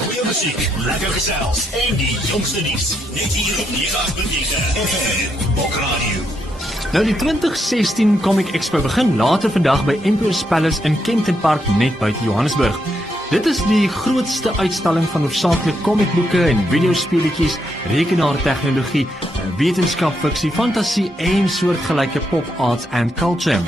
Goeie musiek, lekker gesels en die jongste nuus. Net hier op 98.9 FM, Bok Radio. Nou die 2016 Comic Expo begin later vandag by Emperor's Palace in Kempton Park net buite Johannesburg. Dit is die grootste uitstalling van hoofsaaklik comicboeke en videospeletjies, rekenaartegnologie, wetenskap, fiksie, fantasie en soortgelyke pop arts and culture.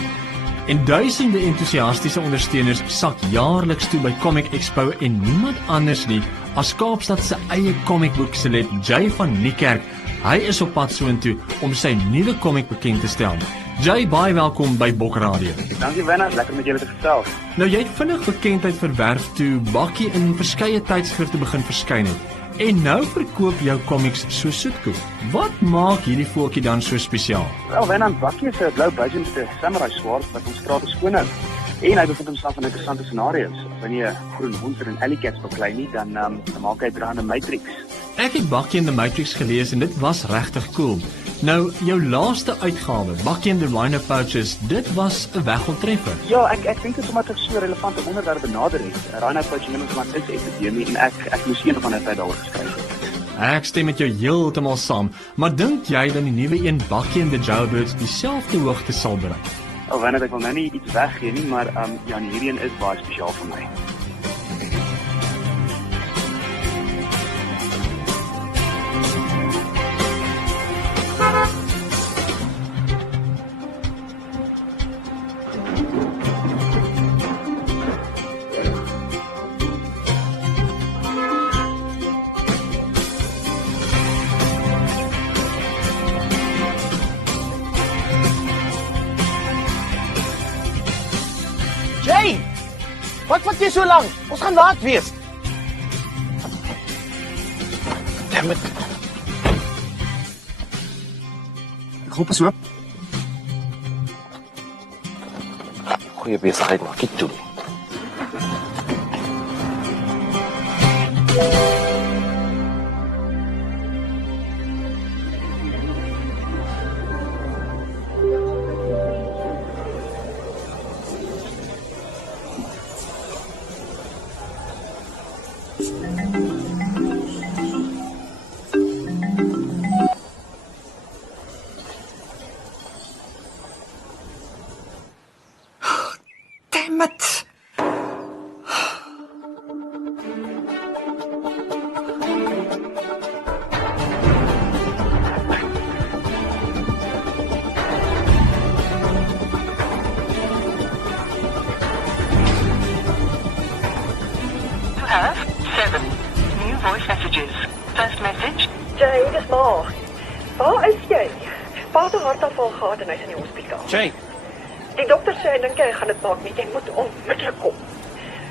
En duisende entoesiastiese ondersteuners sak jaarliks toe by Comic Expo en niemand anders nie as Kaapstad se eie comicboek celeb Jay van Niekerk. Hy is op pad soontoe om sy nuwe comic bekend te stel. Jay, baie welkom by Bok Radio. Dankie Wenner, lekker met julle te gesels. Nou jy het vinnig bekendheid verwerf toe Bakkie in verskeie tydskrifte begin verskyn het. En nou verkoop jou comics so soetkoek. Wat maak hierdie voeltjie dan so spesiaal? Wel Wenner, Bakkie is 'n blou buisje met 'n samurai swaard wat ons strate skoon hou. En hy bevind homself in interessante scenario's. As hy nie 'n groen monster en alley cats beklei nie, dan maak hy draande Matrix. Ek het Bakkie in the Matrix gelees en dit was regtig cool. Nou, jou laaste uitgawe, Bakkie and the Rhino Poachers, dit was 'n weggoltreffer. Ja, ek dink dit is omdat ek so relevante onderwerpe benader het. Rhino Poaching is maar 'n epidemie en ek moes een van hulle tyd daaroor geskryf het. Ek stem met jou heeltemal saam, maar dink jy dan die nuwe een Bakkie and the Jailbirds dieselfde hoogte sal bereik? Wanneer ek wil nou nie iets weggee nie, maar ja, hierdie een is baie spesiaal vir my. Jay! Wat vat jy so lank? Ons gaan laat wees. Damn it. Groep is oop. Goeie besigheid maak ek toe. Damn it! You have 7 new voice messages. First message. Jay, dis ma. Waar is jy? Pa het 'n hartaanval gehad en hy's in die hospitaal. Jay, Die dokter sê hy dink hy gaan dit maak nie. Jy moet onmiddellik kom.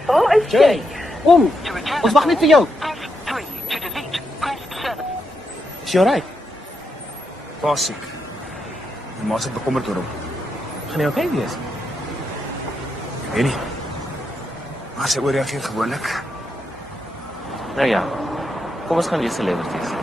Waar is jy? Jay, kom. To return Ons the wag net call, vir jou. Press 3 to delete. Press 7. Is jy alright? Pa siek. My ma sit bekommerd oor hom. Gaan jy okay wees? Ek weet nie. Maar sy ooreageer gewoonlik. Nou ja. Kom ons gaan lees celebrities.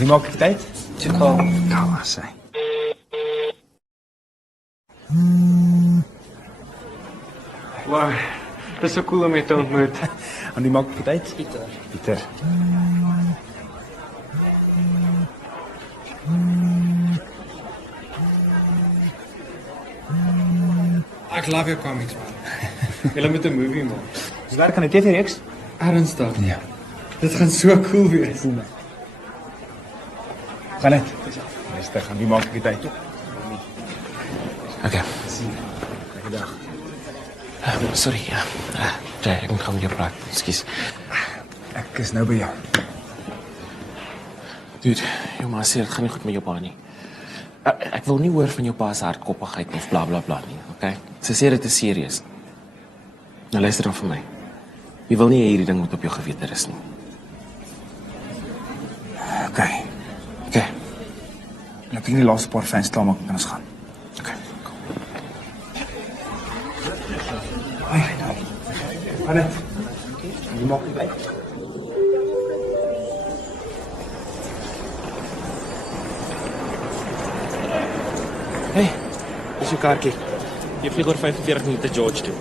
Wie maak ek tyd? Chico. Nou, sê. Wow, Dis so cool om jou te ontmoet. En die maak dit uit? Pieter. Ek love jou comics, man. Julle moet 'n movie maak. Dis werk aan 'n TV-reeks? Ernstig. Ja. Dit gaan so cool wees. Gaan net. Rustig, en wie maak dit uit? Okay. Goeiedag. Sorry, ja. Ek moet gaan met jou praat. Ekskuus. Ek is nou by jou. Dude, jou ma sê dit gaan nie goed met jou pa nie. Ek wil nie hoor van jou pa se hardkoppigheid of bla bla bla nie, okay? Sy sê dit is serieus. Nou luister dan vir my. Jy wil nie hê hierdie ding moet op jou gewete rus nie. Okay. Okay. Laat ek die laaste paar fans klaar maak, kan ons gaan. Okay. Ai, gaan net. Wie maak dit uit? Hey, dis jou kaartjie. Jy vlieg oor 45 minute George toe.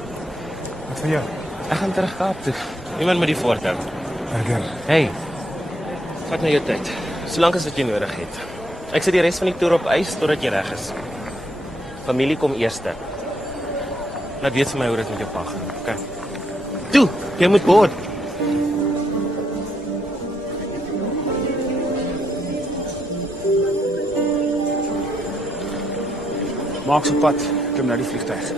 Wat van jou? Ek gaan terug Kaap toe. Iemand met die voertuig. Burger. Hey. Vat nou jou tyd. Solank as wat jy nodig het. Ek sit die res van die toer op ys totdat jy reg is. Familie kom eerste. Laat weet vir my hoe dit met jou pa gaan, okay? Toe, jy moet boord. Maak so pad, klim nou die vliegtuig.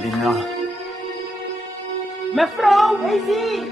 Lina. Mevrou, is hier.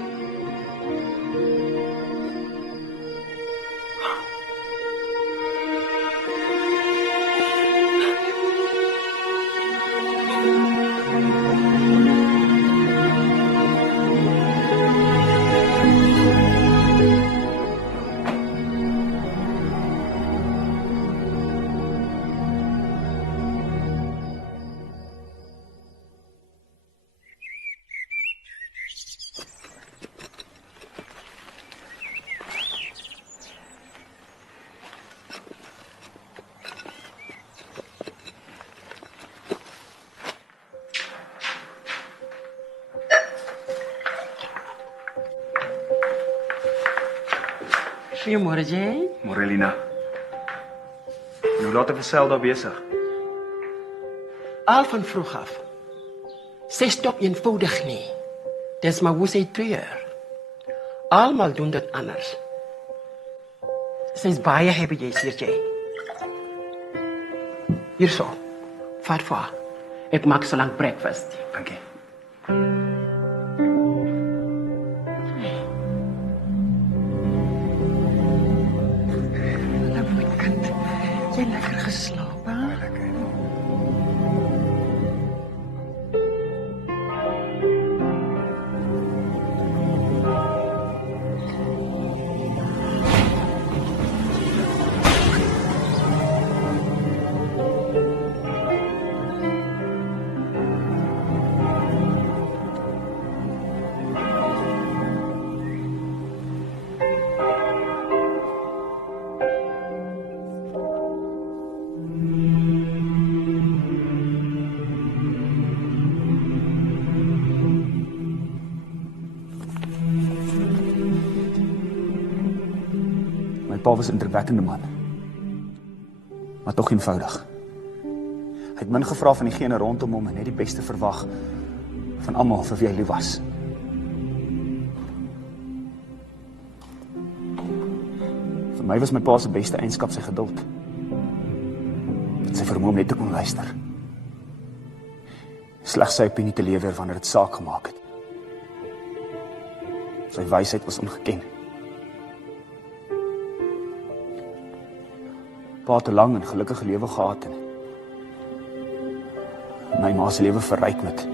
Goeiemôre, Jay. Môre, Lina. En hoe laat is Selda besig? Al van vroeg af. Sy stop eenvoudig nie. Dis maar hoe sy treur. Almal doen dit anders. Sy's baie happy jy's hier, Jay. Hierso. Vat voor. Ek maak so lank breakfast. Dankie. Jy lekker geslaap, hè? Lekker. My pa was 'n indrukwekkende man. Maar tog eenvoudig. Hy het min gevra van diegene rondom hom en net die beste verwag van almal vir wie hy lief was. Vir my was my pa se beste eienskap sy geduld. Sy vermoë om net te kon luister. Slegs sy opinie te lewer wanneer dit saak gemaak het. Sy wysheid was ongeken. Pa het 'n lang en gelukkige lewe gehad en my ma se lewe verryk met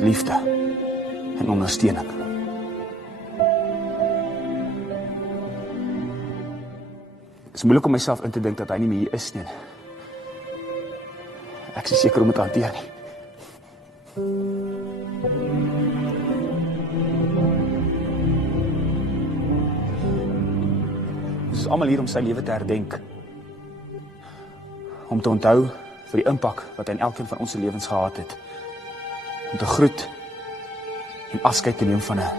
liefde en ondersteuning. Het is moeilik om myself in te dink dat hy nie meer hier is nie. Ek is seker om dit te hanteer nie. Ons is almal hier om sy lewe te herdenk. Om te onthou vir die impak wat hy in elkeen van ons se lewens gehad het. Om te groet en afskeid te neem van 'n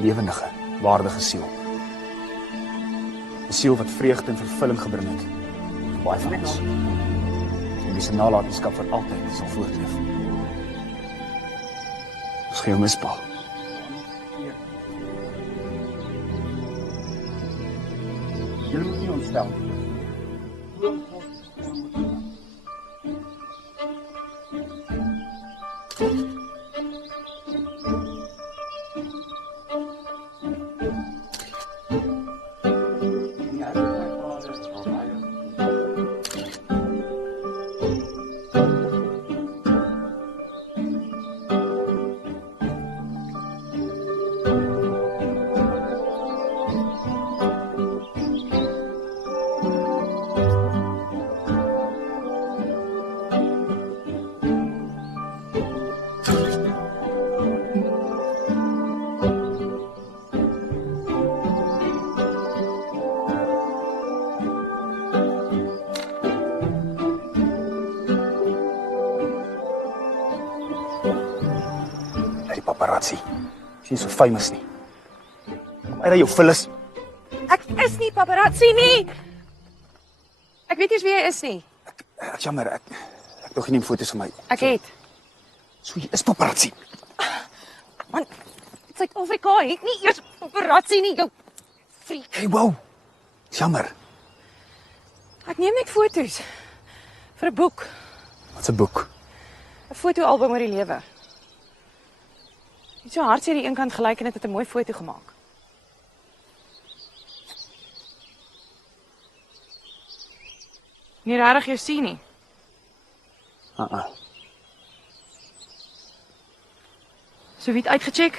lewendige, waardige siel. 'n Siel wat vreugde en vervulling gebring het vir baie van ons. En wie se nalatenskap vir altyd sal voortleef. Ons gaan jou mis, Pa. Julle moet nie ontstel nie. Paparazzi. Is nie so famous nie. Kom uit jou vullis. Ek is nie paparazzi nie. Ek weet nie eens wie jy is nie. Ek jammer, ek dog nie neem foto's van my. Ek het. So jy is paparazzi. Man, Suid-Afrika het nie eers paparazzi nie, jou freak. Hey, wow. Jammer. Ek neem net foto's vir 'n boek. Wat 'n boek? 'n Fotoalbum oor die lewe. Jy so hartseer die een kant gelyk en het 'n mooi foto gemaak. Nie regtig jou sien nie. So wie het uitgecheck?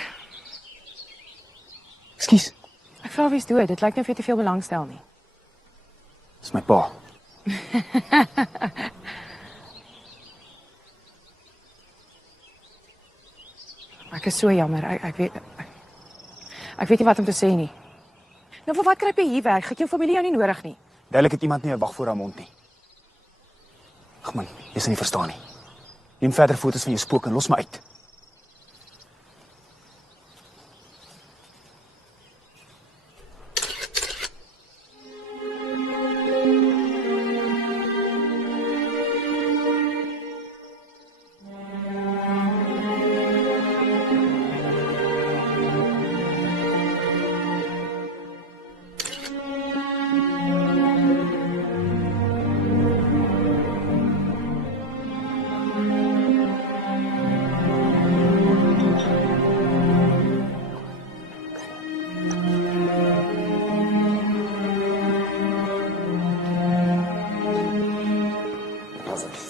Ekskuus. Ek vra wie's dood. Dit lyk nie of jy te veel belangstel nie. Dis my pa. Ek is so jammer. Ek weet nie wat om te sê nie. Nou vir wat kruip jy hier weg? Ek jou familie jou nie nodig nie. Duidelik het iemand nie 'n wag voor haar mond nie. Ag man, jy sal nie verstaan nie. Neem verder foto's van jou spook en los my uit.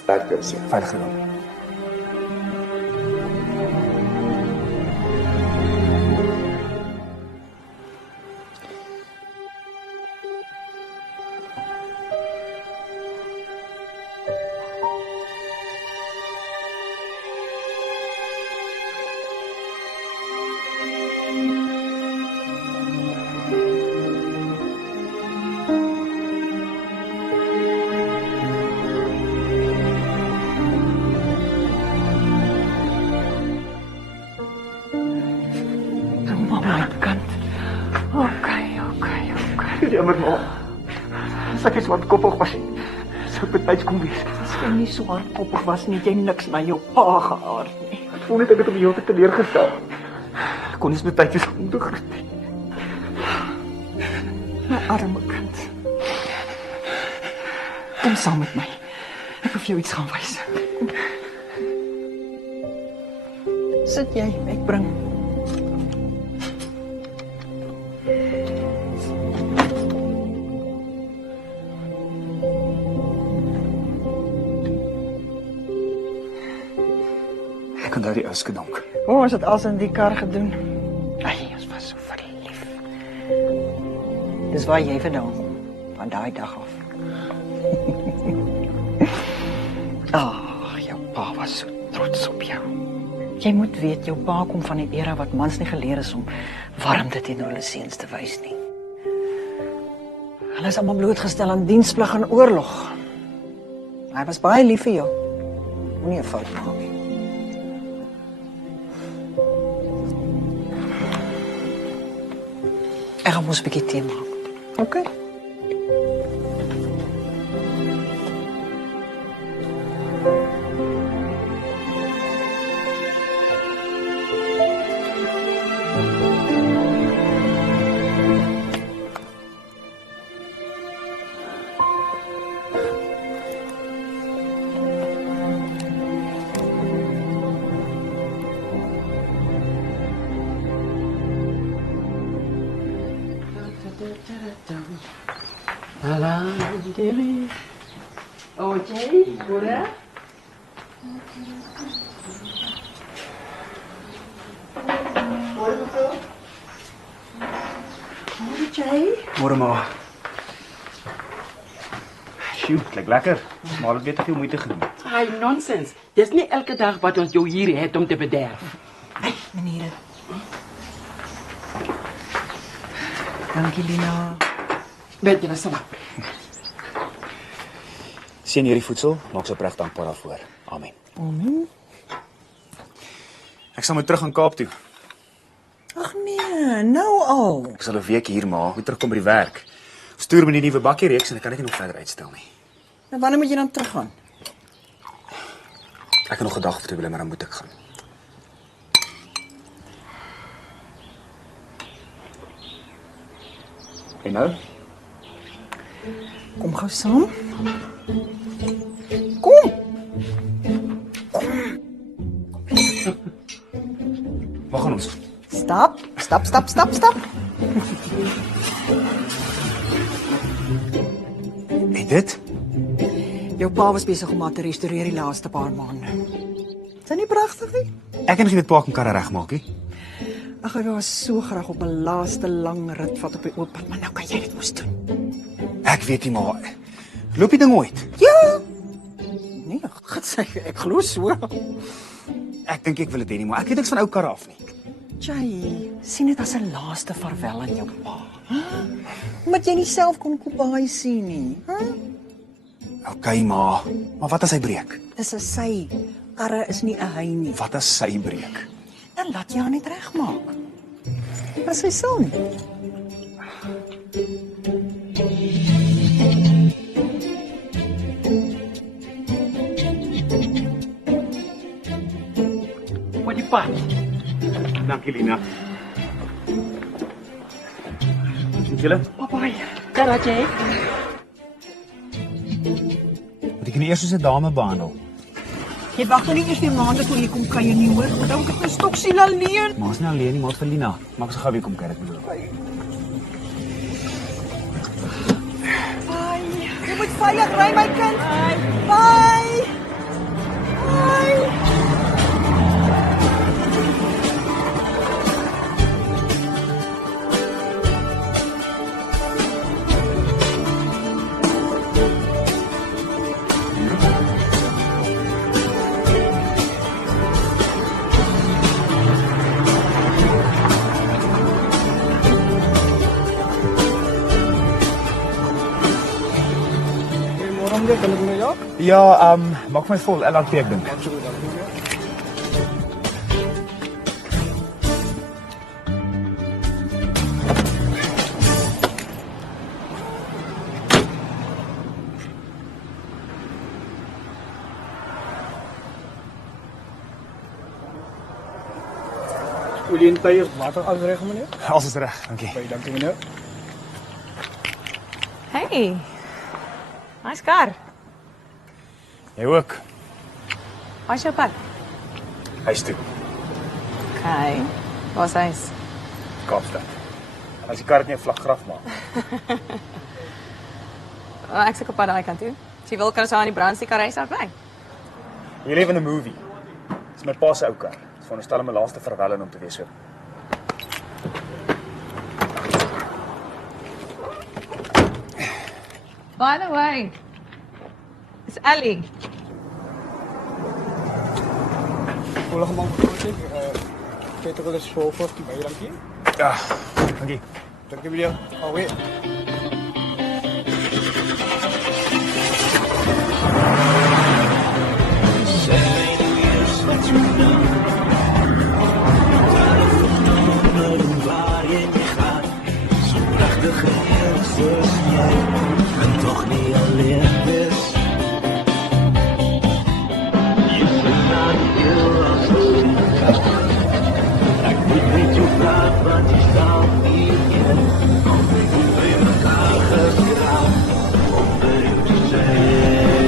Sterk jou sien. Veilig gedaan. Jammer maar. As ek so hardkoppig was, sou ek betyds kom wees. As jy nie so hardkoppig was nie, jy niks na jou pa geaard nie. Ek voel net ek het op die hele tyd teleurgestel. Ek kon nie betyds om te groet nie. arme kind. Kom saam met my. Ek wil vir jou iets gaan wys. Kom. Sit jy, ek bring. Ek onthou die ou skedonk. Ons het alles in die kar gedoen. Ai, ons was so verlief. Dis waar jy vandaan kom, van daai dag af. Jou pa was so trots op jou. Jy moet weet, jou pa kom van 'n era wat mans nie geleer is om warmte teenoor hulle seuns te wys nie. Hulle is almal blootgestel aan diensplig en oorlog. Hy was baie lief vir jou. Moenie 'n fout maak nie. Ek gaan ons 'n bietjie tee maak. Okay? Hoor? Môre ma. Sjoe, klink lekker. Maar dit weet ek veel moeite gedoen. Ai, nonsens. Dis nie elke dag wat ons jou hier het om te bederf. Ai, meneer. Dankie, Lina. Weet jy wat sal? Sien hierdie voedsel, maak so opreg dankbaar daarvoor. Amen. Amen. Ek sal moet terug aan Kaap toe. Ag nee, nou al. Ek sal 'n week hier maak, moet terugkom by die werk. Stoor met die nuwe bakkie reeks en ek kan dit nie nog verder uitstel nie. Nou wanneer moet jy dan teruggaan? Ek het nog 'n dag of twee bly, maar dan moet ek gaan. En nou? Kom gou saam. Kom. Waar gaan ons? Stap, stap, stap, stap, stap. En dit? Jou pa was besig om haar te restoreer die laaste paar maande. Is dit nie pragtig nie? Ek kan nie met park en karre regmaak nie. Ag, ek was so graag op 'n laaste lang rit vat op die oop pad, maar nou kan jy dit mos doen. Ek weet nie maar. Loop die ding ooit? Ja. Nee, God sê ek glo so. Ek dink ek wil dit hê nie, maar ek weet niks van ou karre af nie. Jay, sien dit as 'n laaste vaarwel aan jou pa. Omdat jy nie self kon Kobai sien nie. Okay, maar wat as hy breek? Dis 'n sy. Karre is nie 'n hy nie. Wat as sy breek? Dan laat jy haar net regmaak. Dis sy son. Wat die pad? Dankie, Lina. Sien julle? Papai, karate. Moet ek nie eers soos 'n dame behandel? Jy wag nou nie eers 4 maande voor jy kom kuier nie, hoor. Want dan moet ek my stoksiel alleen. Maar ons nie alleen nie, maar vir Lina. Maak so gou weer kom kyk dit bedoel. Bye. Jy moet veilig ry, my kind. Bye. Bye. Ja, maak my vol LRT ek dink. Olie en tye, water alles reg meneer? Alles is reg, dankie. Baie dankie meneer. Hey. Nice kar. Jy ook. Waar's jou pad? Huis toe, Okay. Waar's huis? Kaapstad. En as die kar dit nie 'n vlaggraf maak. Ek suk op pad daai kant toe. As jy wil kan ons aan die brandstiek huis daar bly. You live in a movie. Dis my pa se ou kar. Dis veronderstel my laaste verwelling om te wees so. By the way, it's Ellie. Hoe lang sê kyk toch wel eens voor die by dankie. Ja, dankie. Dankie video. Alweer. Toch niet alleen is. Je bent aan heel als ik moet niet zo graag, want je staat hier. Als ik goed bij elkaar gedraag, om bij u te zijn.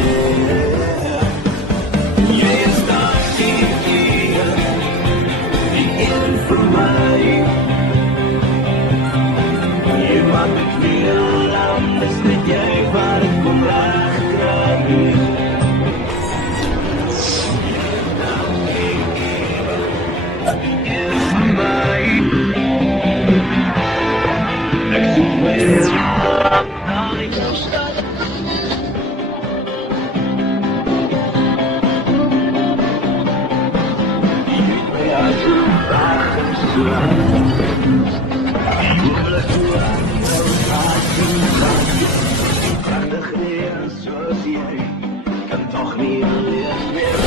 Je staat hier, die in voor mij. Je maakt het weer anders met jij waar ik vandaag krijg. Is mij. Ik zoek weer naar ik zo sta. Ja, zo graag en zo. Prachtig weer zoals jij, kan toch niet alleen meer.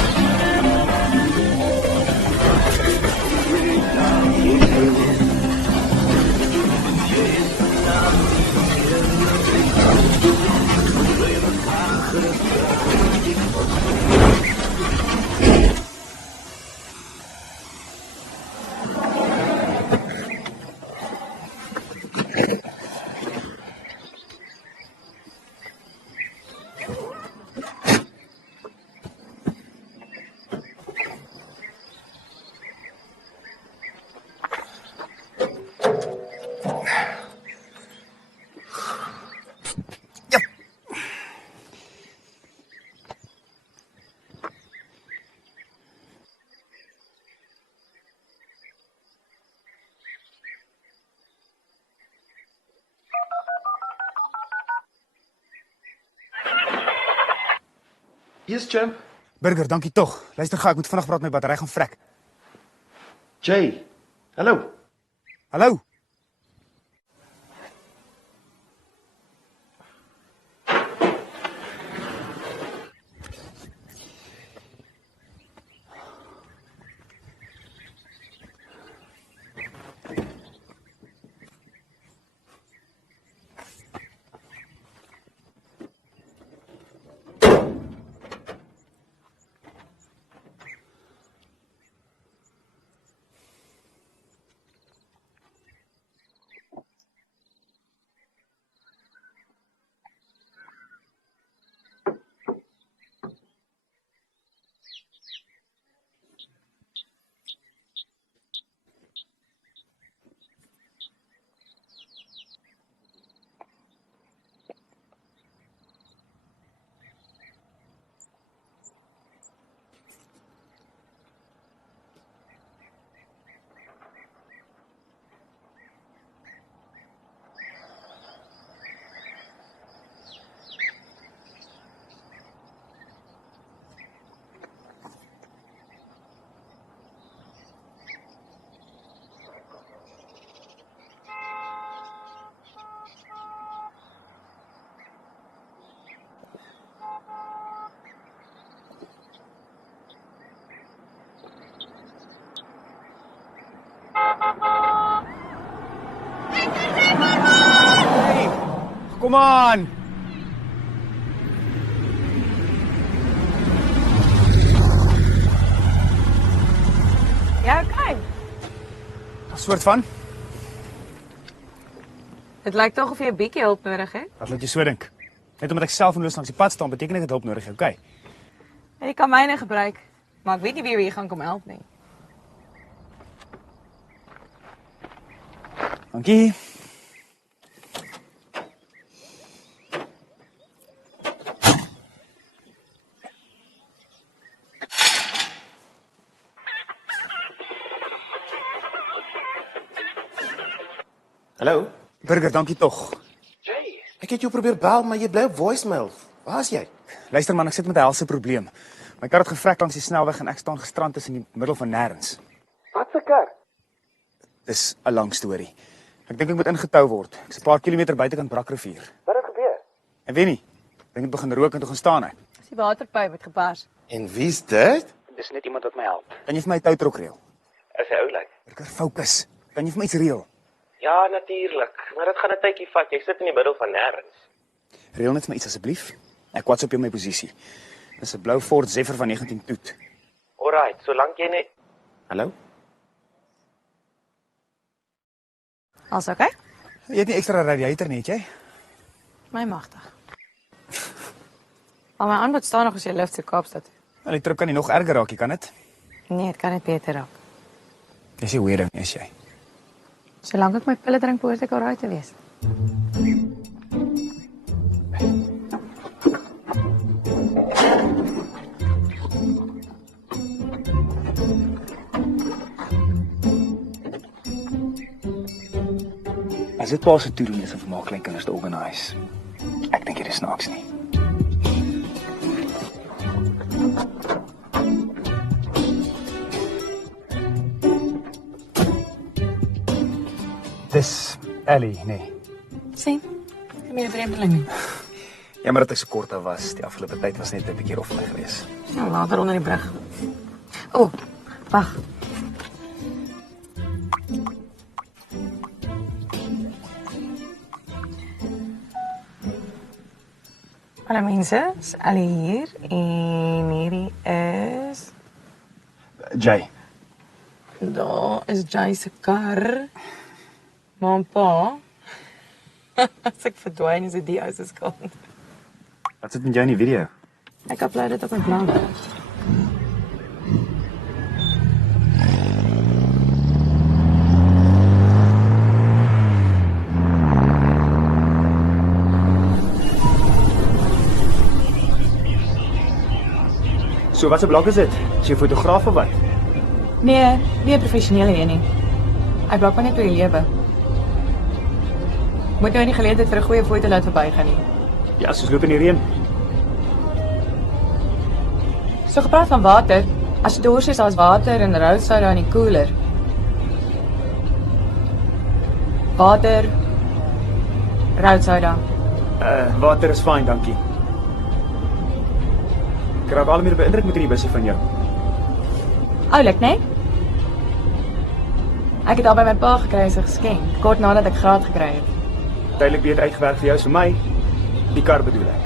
Yes, champ. Burger, dankie tog. Luister gou, ek moet vinnig praat my battery gaan vrek. Jay. Hallo. Hallo. Hey, kom aan. Ja, okay. 'n Soort van. Dit lyk tog of jy 'n bietjie hulp nodig het. Wat laat jy so dink? Net omdat ek selfloos langs die pad staan, beteken ek het hulp nodig, okay? Jy kan myne gebruik, maar ek weet nie wie jy gaan kom help nie. Dankie. Hallo? Burger, dankie tog. Jay, ek het jou probeer bel, maar jy bly op voicemail. Waar is jy? Luister man, ek sit met 'n helse probleem. My kar het gevrek langs die snelweg en ek staan gestrand tussen die middel van nêrens. Wat 'n kar? Dis 'n lang storie. Ek dink ek moet ingetou word. Ek's 'n paar kilometer buitekant Brakrivier. Wat het gebeur? En weet nie, ek dink ek begin rook en toe gaan staan ek. Dis die waterpyp het gebars. En wie's dit? Dis net iemand wat my help. Kan jy vir my 'n toutrok reël? Is hy oulik? Burger, fokus. Kan jy vir my iets reël? Ja, natuurlik. Maar dit gaan 'n tydjie vat. Jy sit in die middel van nêrens. Reël net vir my iets asseblief. Ek WhatsApp jou my posisie. Dis 'n blou Ford Zephyr van 19 toet. Alright, solank jy net Hallo? Alles okay? Jy het nie ekstra radiator nie, het jy? My magtig. Al my aanbod staan nog as jy lift se Kaapstad toe. Wel, die trip kan nie nog erger raak, kan dit? Nee, dit kan net beter raak. Dis nie weird, is jy? Solank ek my pille drink, behoort ek alright te wees. As dit pas 'n toedoen is om vir my kleinkinders te organise. Ek dink dit is snaaks nie. Dis Ellie, nee. Sien? Ek meer vreemdeling nie. Jammer dat ek so kort daar was. Die afgelope tyd was net 'n bietjie rof vir my gewees. Ja, later onder die brug. O, wag. Hallo mense, is Ellie hier en hierdie is... Jay. Daar is Jay se kar. Maar en pa, as ek verdwyn is dit die ou se skuld. Wat sit met jou in die video? Ek upload dit op my blog. So, wat 'n blog is dit? Is jy 'n fotograaf of wat? Nee, nie 'n professionele een nie. Ek blok maar net oor die lewe. Moet nou nie geleentheid vir 'n goeie foto laat verbygaan nie. Ja, soos loop in die reën. So gepraat van water, as jy dors is, daar's water en roadsoda in die koeler. Water, roadsoda. Water is fyn, dankie. Ek raak al meer beïndruk met hierdie busse van jou. Oulik, né? Ek het al by my pa gekry as 'n geskenk, kort nadat ek graad gekry het. Duidelik beter uitgewerk vir jou, so my. Die kar bedoel ek.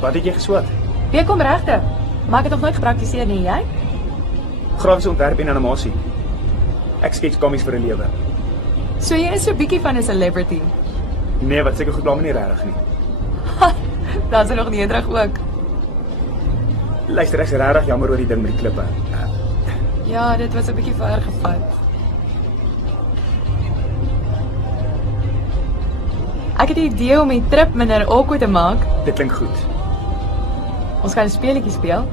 Wat het jy geswat? Wie kom regte? Maar ek het nog nooit gepraktiseer nie, jy? Grafiese ontwerp en animasie. Ek skets komies vir 'n lewe. So jy is so 'n bietjie van 'n celebrity. Nee, wat seker goed bly my nie regtig nie. Daar's nog nederig ook. Luister, ek's regtig jammer oor die ding met die klippe. Ja, dit was 'n bietjie ver gevat. Ek het 'n idee om die trip minder awkward te maak. Dit klink goed. Ons gaan 'n speletjie speel.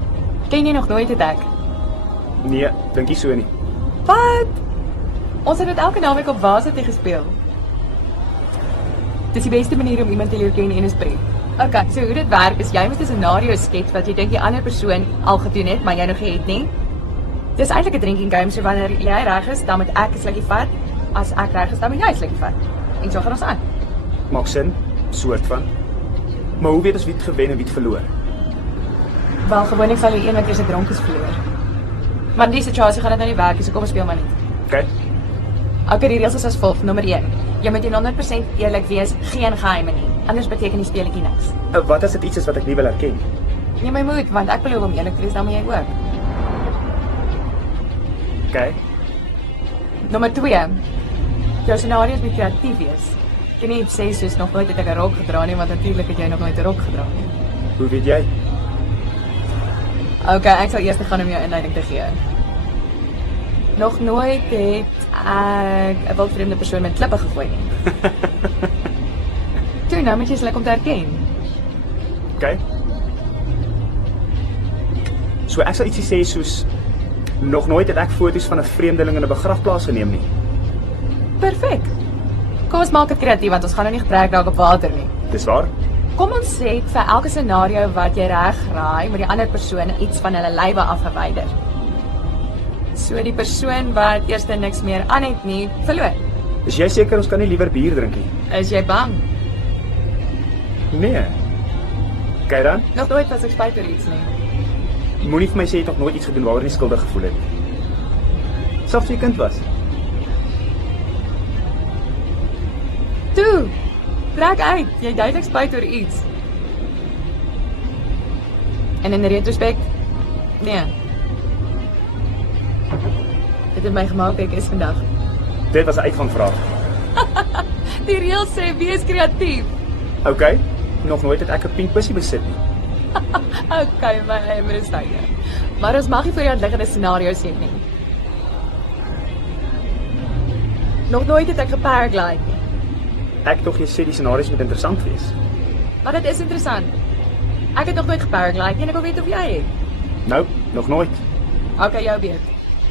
Ken jy nog nooit het ek? Nee, dink nie so nie. Wat? Ons het dit elke naweek op Varsity gespeel. Dis die beste manier om iemand te leer ken en is pret. Okay, so hoe dit werk is jy moet 'n scenario skets wat jy dink die ander persoon al gedoen het, maar jy nog nie het nie. Dis eintlik 'n drinking game, so wanneer jy reg is, dan moet ek 'n slukkie vat. As ek reg is, dan moet jy 'n slukkie vat. En so gaan ons aan. Maak sin, soort van. Maar hoe weet ons wie het gewen en wie het verloor? Wel, gewoonlik sal jy een wat eers dronk is verloor. Maar in die situasie gaan dit nou nie werk nie, so kom ons speel maar net. Okay. Okay, die reëls is as volg. Nommer 1. Jy moet 100% eerlik wees, geen geheime nie. Anders beteken die speletjie niks. Wat as dit iets is wat ek nie wil erken? Nee, my moet, want ek beloof om eerlik te wees, dan moet jy ook. Okay. Nommer 2. Jou scenario's moet kreatief wees. Ek kan nie sê soos nog nooit het ek 'n rok gedra nie, want natuurlik het jy nog nooit 'n rok gedra nie. Hoe weet jy? Okay, ek sal eers gaan om jou inleiding te gee. Nog nooit het ek 'n wildvreemde persoon met klippe gegooi nie. Toe nou moet jy selek om te herken. Okay. So ek sal ietsie sê soos nog nooit het ek foto's van 'n vreemdeling in 'n begrafplaas geneem nie. Perfek. Kom ons maak dit kreatief want ons gaan nou nie gebruik dalk op water nie. Dis waar? Kom ons sê vir elke scenario wat jy regraai, moet die ander persoon iets van hulle lywe afverwyder. So die persoon wat eers niks meer aan het nie, verloor. Is jy seker ons kan nie liewer bier drink nie? Is jy bang? Nee. Kyk dan. Nog nooit was ek spyt oor iets nie. Moenie vir my sê jy het nog nooit iets gedoen waaroor jy skuldig gevoel het nie. Selfs toe jy kind was. Toe, trek uit, jy duidelik spyt oor iets. En in retrospect, nee. Dit het my gemaak ek is vandag. Dit was 'n uitgangvraag. Die reël sê wees kreatief. Okay, nog nooit het ek 'n pink bussie besit nie. Okay, my eie misdadige. Maar ons mag nie voor die hand liggende scenario's sê nie. Nog nooit het ek geparaglide nie. Ek tog jy sê die scenario's moet interessant wees. Maar dit is interessant. Ek het nog nooit geparaglide en ek wil weet of jy het. Nou, nog nooit. Okay, jou weet.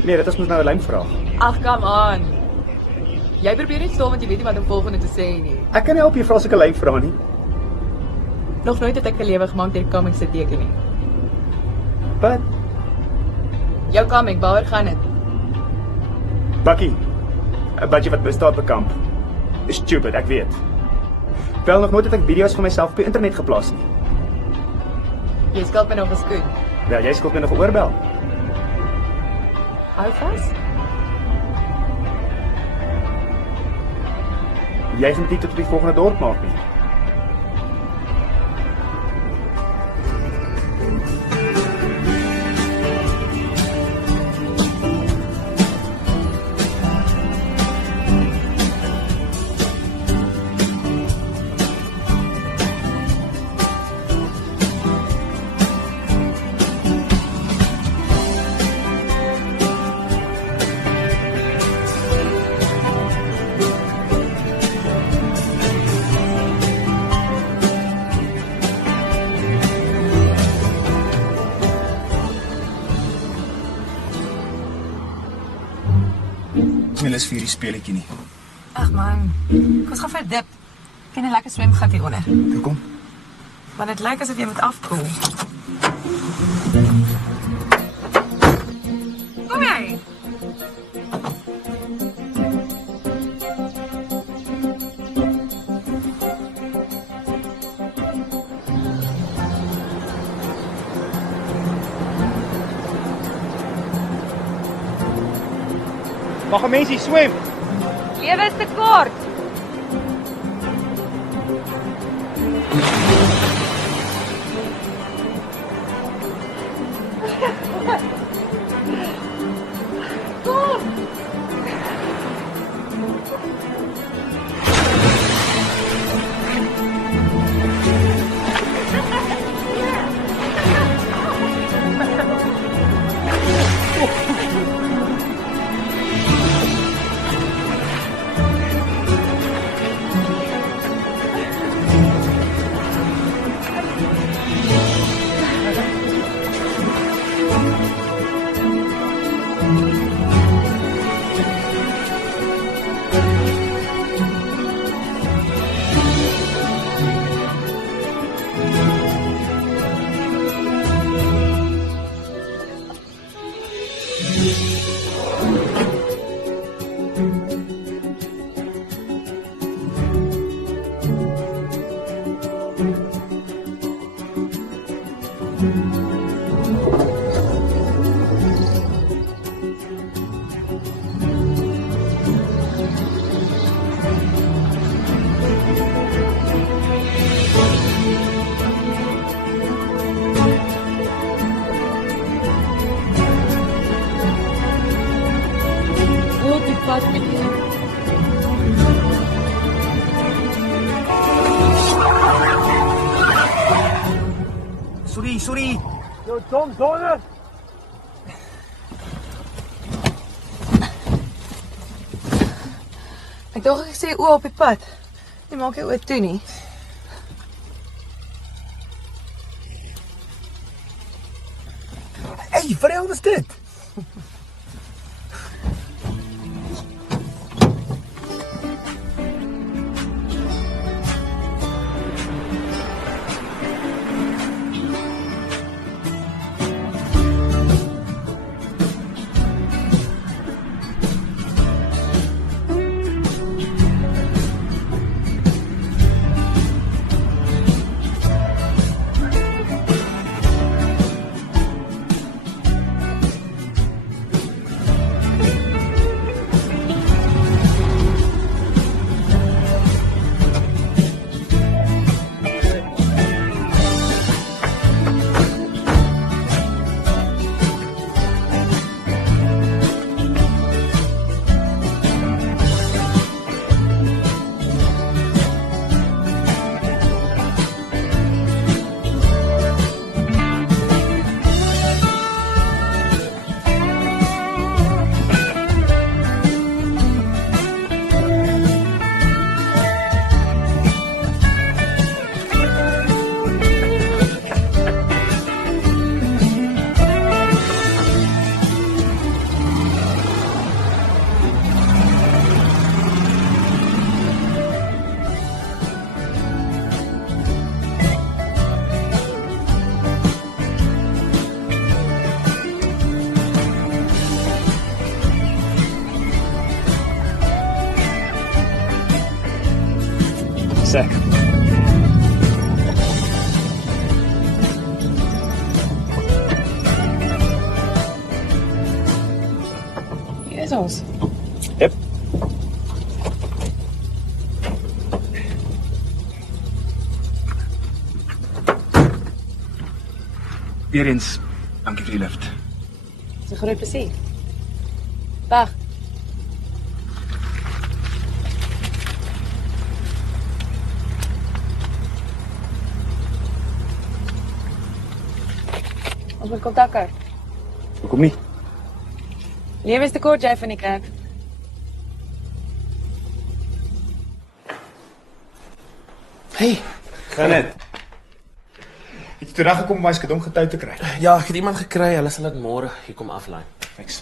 Nee, dit is mos nou 'n lymvraag. Ag, come on. Jy probeer net stil want jy weet nie wat om volgende te sê nie. Ek kan nie help jy vra sulke lymvrae nie. Nog nooit het ek 'n lewe gemaak deur comics te teken nie. Wat? Jou comic, waaroor gaan dit? Bakkie. 'n Budgie wat misdaad bekamp. Is stupid, ek weet. Wel nog nooit het ek video's van myself op die internet geplaas nie. Jy skuld my nog 'n skoen. Wel, jy skuld my nog 'n oorbel. Hou vas. Jy gaan dit tot op die volgende dorp maak nie. Is vir die speletjie nie. Ag man, kom ons gaan vir 'n dip. Ken 'n lekker swemgat hier onder. Hoekom? Want dit lyk asof jy moet afkoel. Kom jy? Mag 'n mens hier swem? Lewe is te kort. Kom. Sorry. Jou Tom Donner. Ek dink ek sê oë op die pad. Jy maak jou oë toe nie. Hey, wat die hel was dit? Sek. Hier is ons. Yep. Weer eens, dankie vir die lift. Dis 'n groot plesier. Dag. Ons moet kontak hou. Hoekom nie? Lewe is te kort, jy van die kerk. Hey, Gaan net. Het jy teruggekom om my skedong getou te kry? Ja, ek het iemand gekry. Hulle sal dit môre hier kom aflaai. Thanks.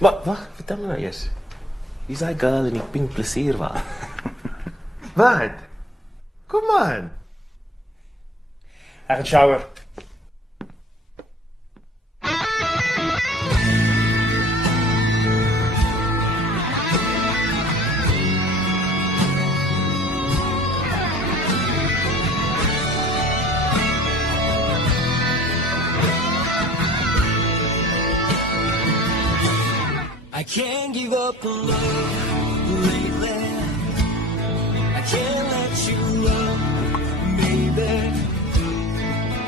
Wag, vertel my nou eers. Wie's daai girl in die pink plesierwa? Wat? Kom aan. Ek gaan shower. I can't give up on love lately. I can't let you run, baby.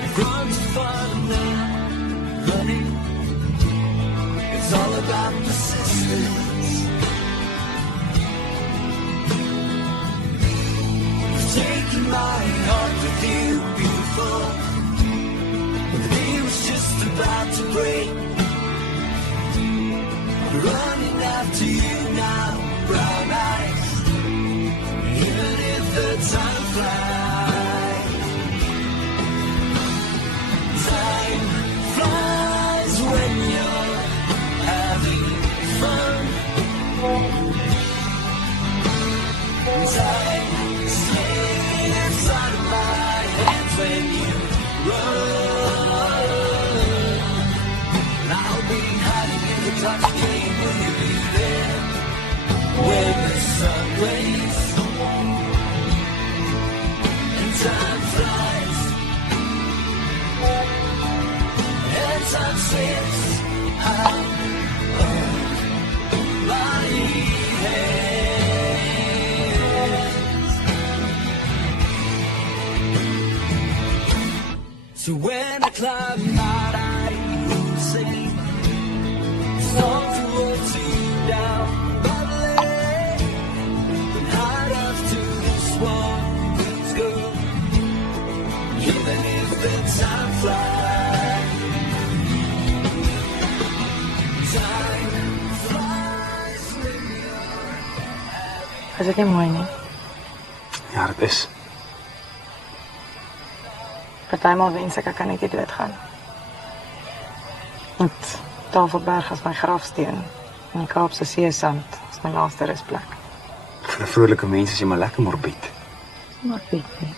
You've run too far now, running. It's all about persistence. You've taken my heart with you, beautiful. The beam was just about to break. Running after you now, brown eyes. Even if the time flies, time flies when you're having fun. Time slips out of my hands when you run. I'll be hiding in the clock game. Will you be there when the sun rays and time flies and time slips out of my hands? So when I climb out, I will sing songs that will see down, bubbling, and hide up to the swans go, even if the time flies. Is dit nie mooi nie? Ja, dit is. Partymal wens ek kan net nie doodgaan. Want Tafelberg is my grafsteen en die Kaapse seesand is my laaste rusplek. Vir 'n vrolike mens is jy maar lekker morbied. Maar weet nie.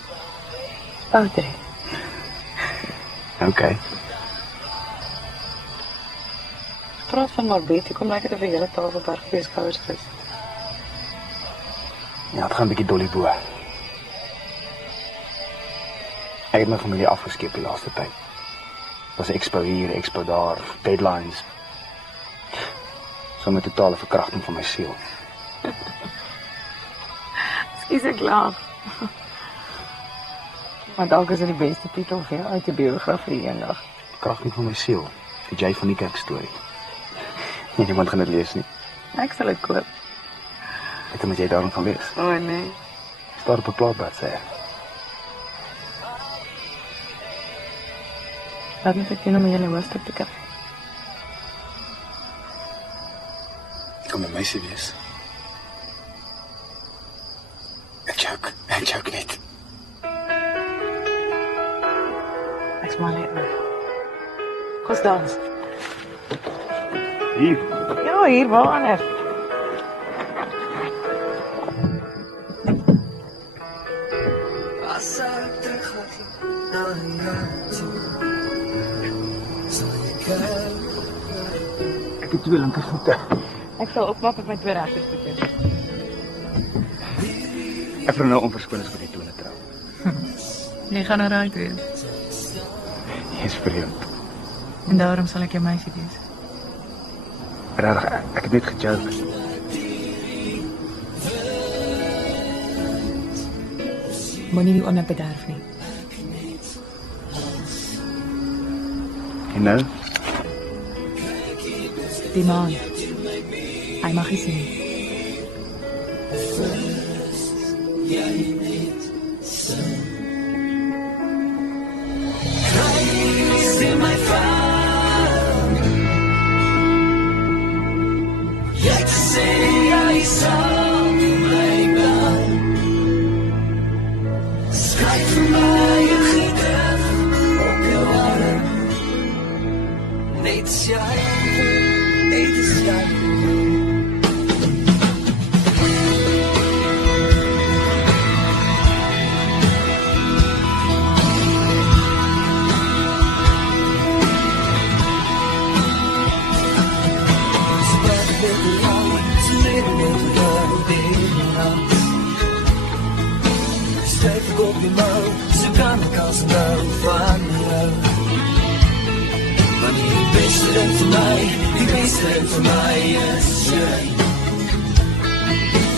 Poutry. Okay. Praat van morbid, ek kom lekker vir hele Tafelberg feeskouers is. Ja, het gaan 'n bietjie dolly bo. Ek het my familie afgeskeep die laaste tyd. Was 'n expo hier, expo daar, deadlines. So 'n totale verkrachting van my siel. Skus ek lag. Maar dalk is dit die beste titel vir jou autobiografie eendag. Verkrachting van my siel. Die Jay van die Kerk storie. Nee, niemand gaan dit lees nie. Ek sal dit koop. Ek moet jy daarom gaan lees. O nee. Staat op 'n plaatblad sê. Wat moet ek doen om julle hoofstuk te kry? Ek kom 'n meisie wees. Ek joke net. Ek's maar net. Kom dans. Hier. Ja, hier waar. As ek teruggaan na jou toe, sal jy kyk. Ek het 2 linkervoete. Ek sal opmaak met my 2 regtervoete. Ek vra nou om verskoning vir die tone trou. Jy gaan eruit wees. Jy is vreemd. En daarom sal ek jou meisie wees. Regtig, ek het net gejoke. Moenie die oomblik bederf nie. En nou? Die man. Hy mag nie sien. Sien my vrou. Jy sê jy sal my bel. Skryf vir my 'n gedig op jou arm. Net jy, net jy. Op die mou, so kan ek als nou van jou. Maar die beste ding vir my, die beste ding vir my is jy.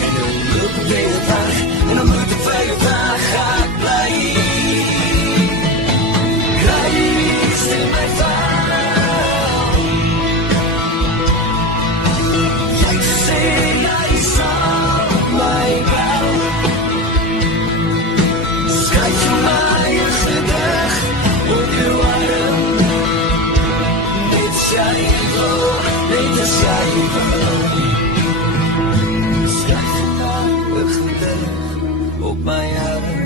En dan loop ek weer weg, en dan moet ek vir jou weg gaan bly. Kruis in my val. Jy sê jy sal my bel. Skryf vir my 'n gedig op jou arm. Net jy wil, net as jy wil. Skryf vir my 'n gedig op my arm.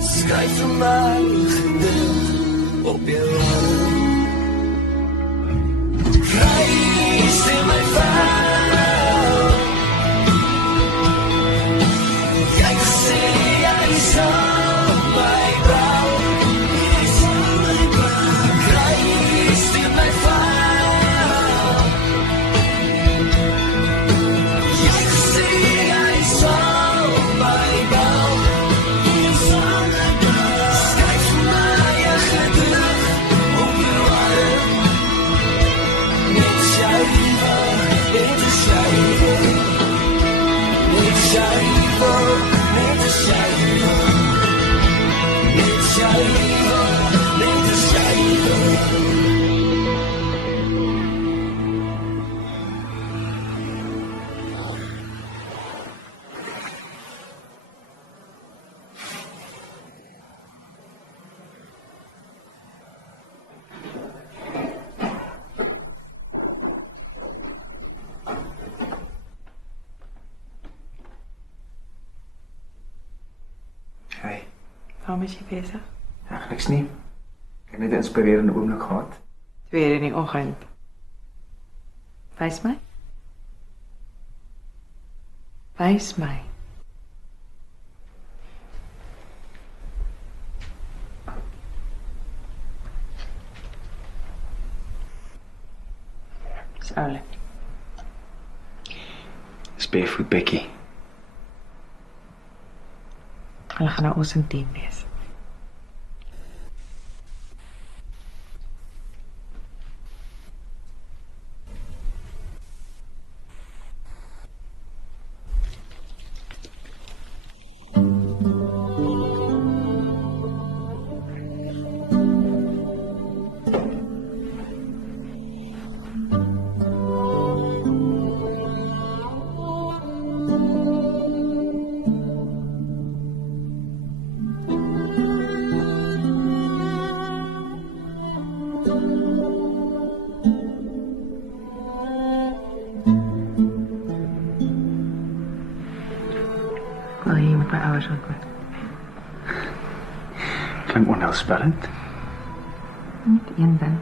Skryf vir my 'n gedig op jou arm. Kruis in my val. Jy sê jy sal my bel. Kruis in my val. Jy sê jy sal my bel. Skryf vir my 'n gedig Waarom is jy besig? Ja, niks nie. Ek het net 'n inspirerende oomblik gehad. 2 in die oggend. Wys my. Wys my. Dis oulik. Dis Barefoot Becky. Hulle gaan nou ons intiem wees. Wil jy met my ouers ontmoet? Klink onheilspellend. Niet een ding.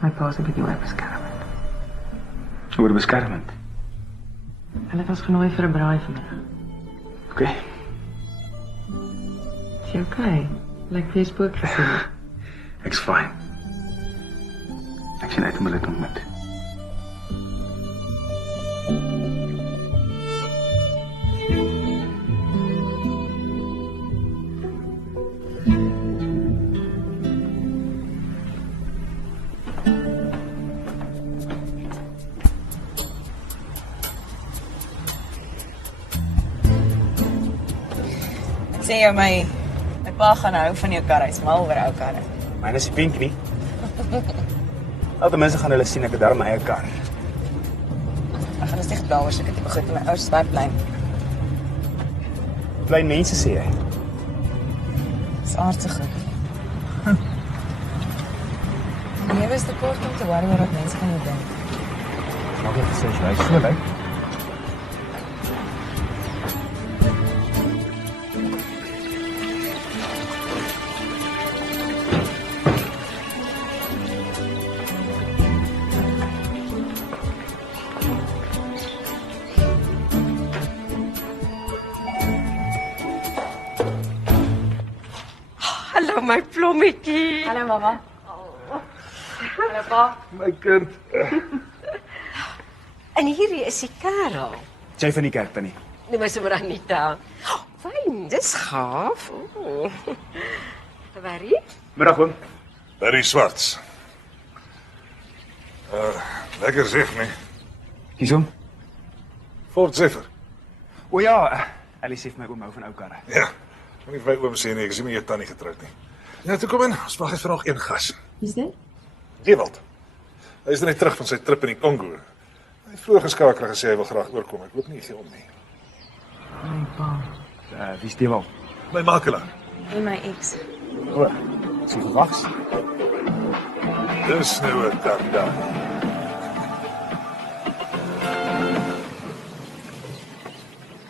My pa is 'n bietjie oorbeskermend. Oorbeskermend. Hulle was genooi vir 'n braai vanmiddag. Okay. Is jy okay? Lyk vir spook gesien. Ek's fine. Ek sien uit om hulle te ontmoet. Sê jy my pa gaan hou van jou kar, hy's mal oor ou karre. Myne is nie pink nie. Al die mense gaan hulle sien ek het daarom my eie kar. Ek gaan steeds bel as ek dit begin met my ouers werkplein. Klein mense sê jy. Dis aardig goed. Lewe is te kort om te worry oor wat mense van jou dink. Maak jy gesê jy is so lyk. Hallo my plommetjie. Hallo mamma. Hallo pa. My kind. En hierdie is die Karel. Jy van die kerk dan nie. Noem my sommer Anita. Fyn, dis gaaf. Waarie? Middag oom. Barry Swarts. Lekker zeg, nee. Kies hom. Ford Zephyr. O ja, Alice het my oom hou van ou karre. Ja, moet nie vir my oom sê nie, ek is nie met jou tannie getroud nie. Ja, toe kom in, ons mag net vir nog een gas. Wie's dit? Ewald. Hy is net terug van sy trip in die Kongo. Hy het vroeg geskakel en gesê hy wil graag oorkom. Ek hoop nie gee om nie. My pa. Wie's die wel? My makelaar. En my ex. O, sy gewags. Dis nou 'n kanda.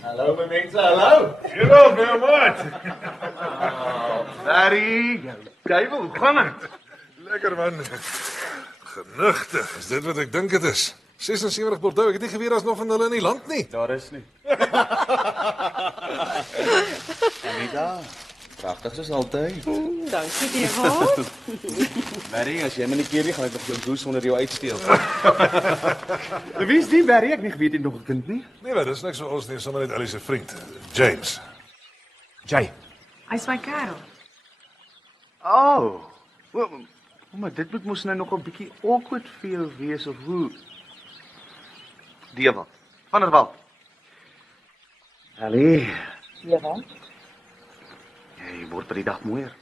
Hallo my mense, hallo. Ewald, my maat. Barry, duiwel, hoe gaan dit? Lekker man. Genigtig, is dit wat ek dink dit is. 76 Bordeaux, ek het nie geweet daar's nog van hulle in die land nie. Daar is nie. Anita, pragtig soos altyd. Dankie Ewald. Barry, as jy my nie keer nie, gaan ek nog jou broers onder jou uitsteel. Wie is die Barry? Ek nie geweet hy nog 'n kind nie. Nee, maar dis niks vir ons nie, sommer net Alice se vriend, James. Jay. Hy's my Karel. Oh. Maar dit moet mos nou nog 'n bietjie awkward vir jou wees of hoe? Ewald. Van der Walt. Allee, Ewald. jy word per die dag mooier.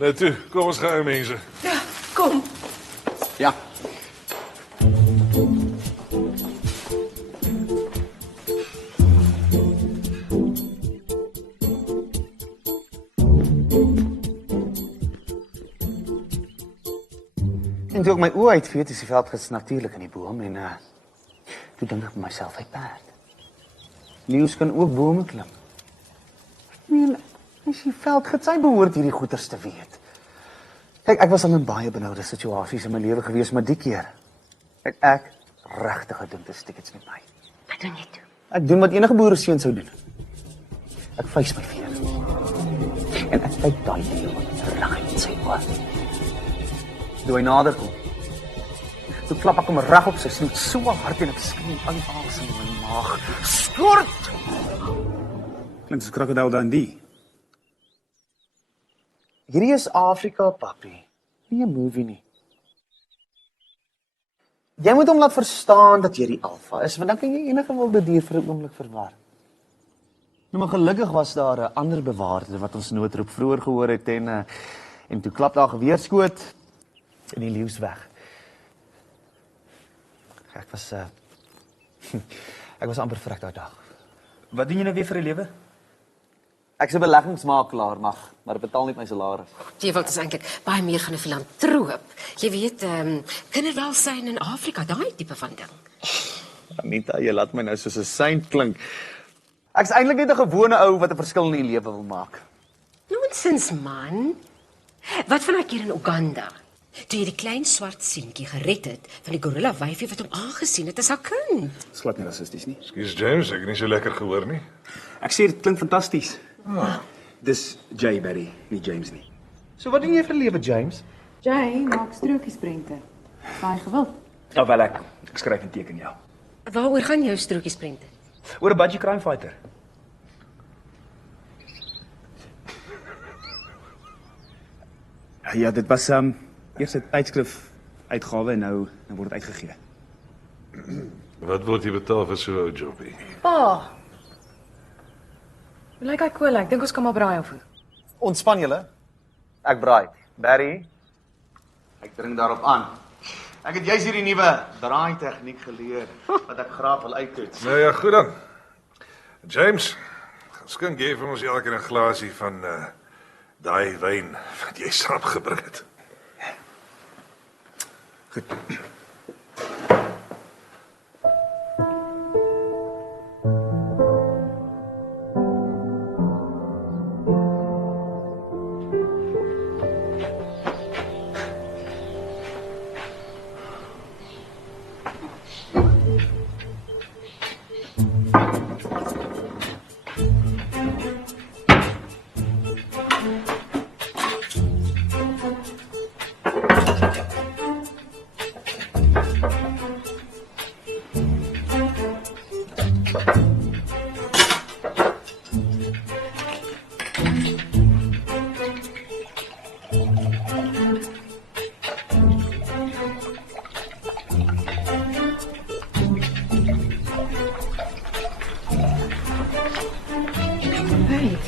Nou toe, kom ons gaan mense. Ja, kom. Ja. En toe ek my oë uitvee, is die veldgis natuurlik in die boom en toe dink ek vir myself, hy perd. Leeu's kan ook bome klim. Nee, as die veldgids, hy behoort hierdie goeters te weet. Kyk, ek was al in baie benoude situasies in my lewe gewees, maar die keer het ek regtig gedoen te stikkets met my. Wat doen jy toe? Ek doen wat enige boereseun sou doen. Ek vys my veer. En ek kyk daai leeu reg in sy oë. Toe hy nader kom, toe klap ek hom reg op sy snoet so hard en ek skree asem in my maag. Skort! Klink soos Crocodile Dundee. Hierdie is Afrika, papi. Nie 'n movie nie. Jy moet hom laat verstaan dat jy die alfa is, want dan kan jy enige wilde dier vir 'n oomblik verwar. Nou, maar gelukkig was daar 'n ander bewaarder wat ons noodroep vroeër gehoor het en toe klap daar geweerskoot en die leeu's weg. Ek was amper vrek daai dag. Wat doen jy nou weer vir 'n lewe? Ek's 'n beleggingsmakelaar, maar dit betaal nie my salaris. Jy wilt is eintlik baie meer van 'n filantroop. Jy weet, kinderwelsyn in Afrika, daai tipe van ding. Anita, jy laat my nou soos 'n saint klink. Ek's eintlik net 'n gewone ou wat 'n verskil in die lewe wil maak. Nonsens, man. Wat van 'n keer in Uganda? Toe jy die klein swart seentjie gered het van die gorilla wyfie wat hom aangesien het as haar kind. Dis glad nie rassisties nie. Ekskuus James, ek het nie so lekker gehoor nie. Ek sê dit klink fantasties. Dis Jay Barry, nie James nie. So wat doen jy vir 'n lewe, James? Jay maak strokiesprente. Baie gewild. Ja wel, ek skryf en teken jou. Waaroor gaan jou strokiesprente? Oor 'n budgie crime fighter. Ja, dit was eers 'n tydskrif uitgawe en nou word dit uitgegee. Wat word jy betaal vir so 'n ou jobbie? Pa. Hoe lyk hy kool? Ek dink ons kan maar braai of hoe. Ontspan julle. Ek braai. Barry, ek dring daarop aan. Ek het juis hierdie nuwe braai tegniek geleer wat ek graag wil uittoets. Nou ja, goed dan. James, skink jy vir ons elkeen 'n glasie van daai wyn wat jy saamgebring het. Goed. Hey.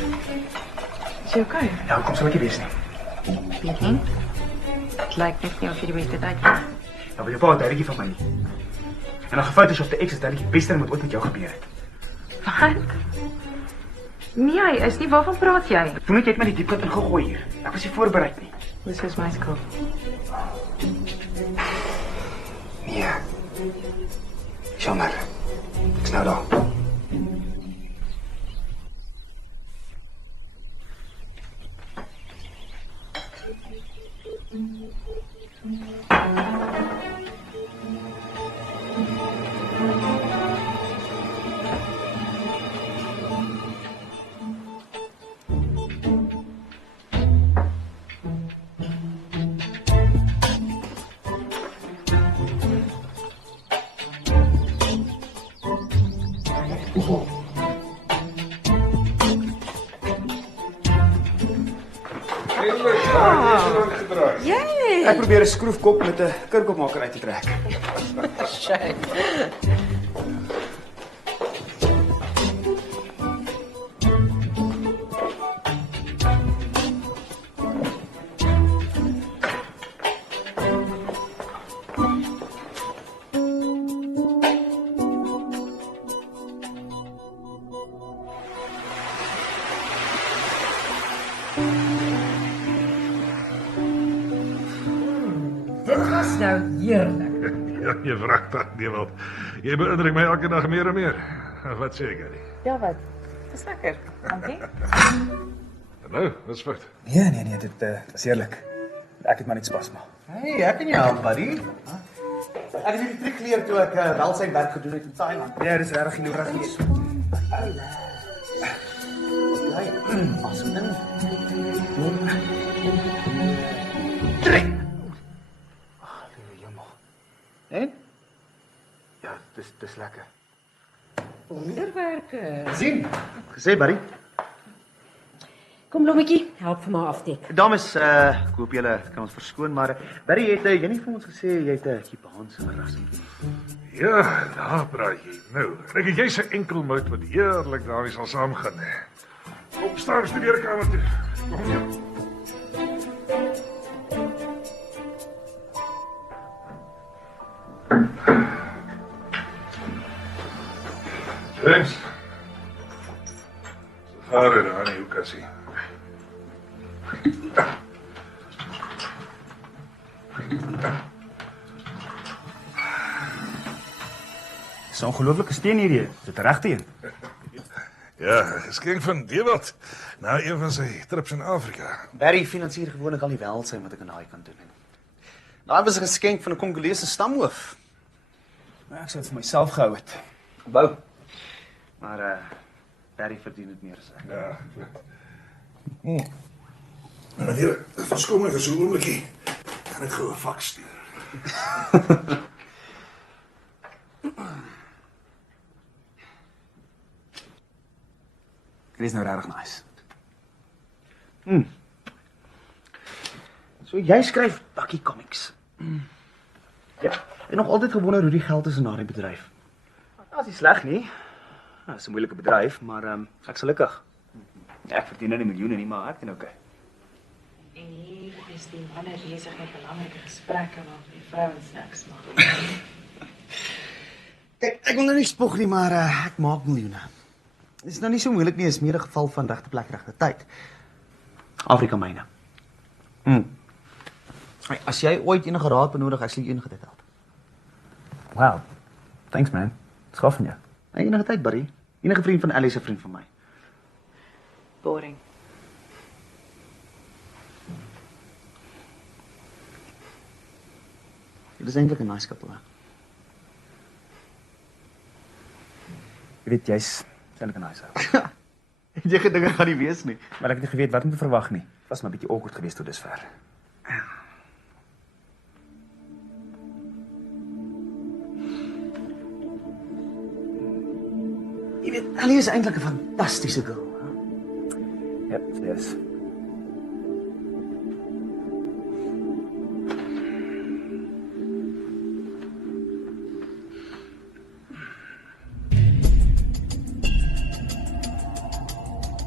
Is jy okay? Ja, kom sal ek nie wees nie. Weet nie. Dit lyk net nie of jy die beste tyd het. Ja, wil jy pa daardie van my nie. En dan gefout is of die ex is dat die beste ding wat ooit met jou gebeur het. Wat? Nee, hy is nie. Waarvan praat jy? Toe net jy het my die diepkant ingegooi hier. Ek was nie voorbereid nie. Dis is my skuld. Nee. Jammer. Ek's nou daar. Jy. Ek probeer 'n skroefkop met 'n kurkopmaker uit te trek. Shame. Dit was nou heerlik. Ja, jy vragtig, Dewald. Jy beïndruk my elke dag meer en meer. Wat sê Gary? Ja, wat? Dis lekker. Dankie. Nou, wat is fout? Nee, dit is eerlik. Ek het maar net spasma. Hey, ek kan jou help, buddy. Ek het hierdie triek geleer toe ek welsynwerk gedoen het in Thailand. Ja, dis regtig nie nodig nie. Asem in. 3. Liewe jemmel. En? Ja, dis lekker. Wonderwerke. Sien? Gesê, buddy. Kom Blommetjie, help vir my afdek. Dames, ek hoop julle kan ons verskoon, maar buddy, jy nie vir ons gesê jy het 'n Japaanse verrassing. Ja, daar praat jy nou. Ek het jy's 'n enkelmout wat heerlik daarmee sal saamgaan. Kom staan studeerkamer toe. Kom hier. James. Safari daar nie, hoe kan sy? Dis 'n ongelooflike steen hierdie. Is dit 'n regte een? Ja, 'n geskenk van Dewald na een van sy trips in Afrika. Barry finansier gewoonlik al die welsyn wat ek aan daai kan doen. Daai was 'n geskenk van 'n Kongolese stamhoof. Ek sou dit vir myself gehou het. Bou. Maar Barry verdien dit meer as ek. Ja. Meneer, verskoon my vir so 'n oombliekie. Kan ek gou 'n faks stuur? Dit is nou regtig nice. So jy skryf bakkie comics. Ja, ek het nog altyd gewonder hoe die geld is in daardie bedryf. Dit is sleg nie. Dit is 'n moeilike bedryf, maar ek's gelukkig. Ja, ek verdien nou nie miljoene nie, maar ek doen okay. En hier is die manne besig met belangrike gesprekke waar die vrouens niks mag. Kyk, ek wil nou nie spog nie, maar ek maak miljoene. Dit is nou nie so moeilik nie, is meer 'n geval van regte plek, regte tyd. Afrika myne. As jy ooit enige raad benodig, ek sal jou enige tyd help. Wow. Thanks man. Skof van jou. Enige tyd, buddy. Enige vriend van Alice, 'n vriend van my. Boring. Dit is eintlik 'n nice couple. Jy weet jy's eintlik 'n nice ou. Jy gedinge gaan nie wees nie. Maar ek het nie geweet wat om te verwag nie. Dit was maar 'n bietjie awkward geweest tot dusver. Jy weet, Alice is eintlik 'n fantastiese girl. Ja, yes.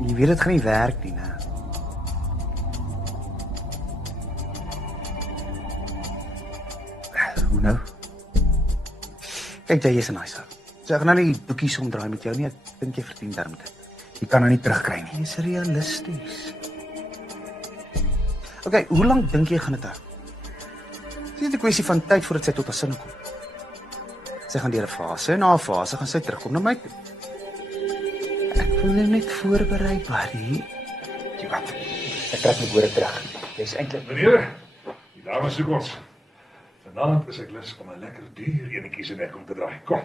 Jy weet dit gaan nie werk nie, né? Hoe nou? Kyk, jy is 'n nice ou. So ek gaan nou nie boekies omdraai met jou nie. Ek dink jy verdien darm dit. Jy kan nou nie terugkry nie. Jy's realisties. Okay, hoe lank dink jy gaan dit hou? Dit is 'n kwessie van tyd voordat sy tot haar sinne kom. Sy gaan deur 'n fase en na 'n fase gaan sy terugkom na my toe. Ek wil jou net voorberei, buddy. Jy wat? Ek trek my woorde terug. Jy's eintlik Meneer, die dames soek ons. Vanaand is ek lus om 'n lekker duur enetjie se nek om te draai. Kom.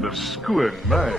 Verskoon my.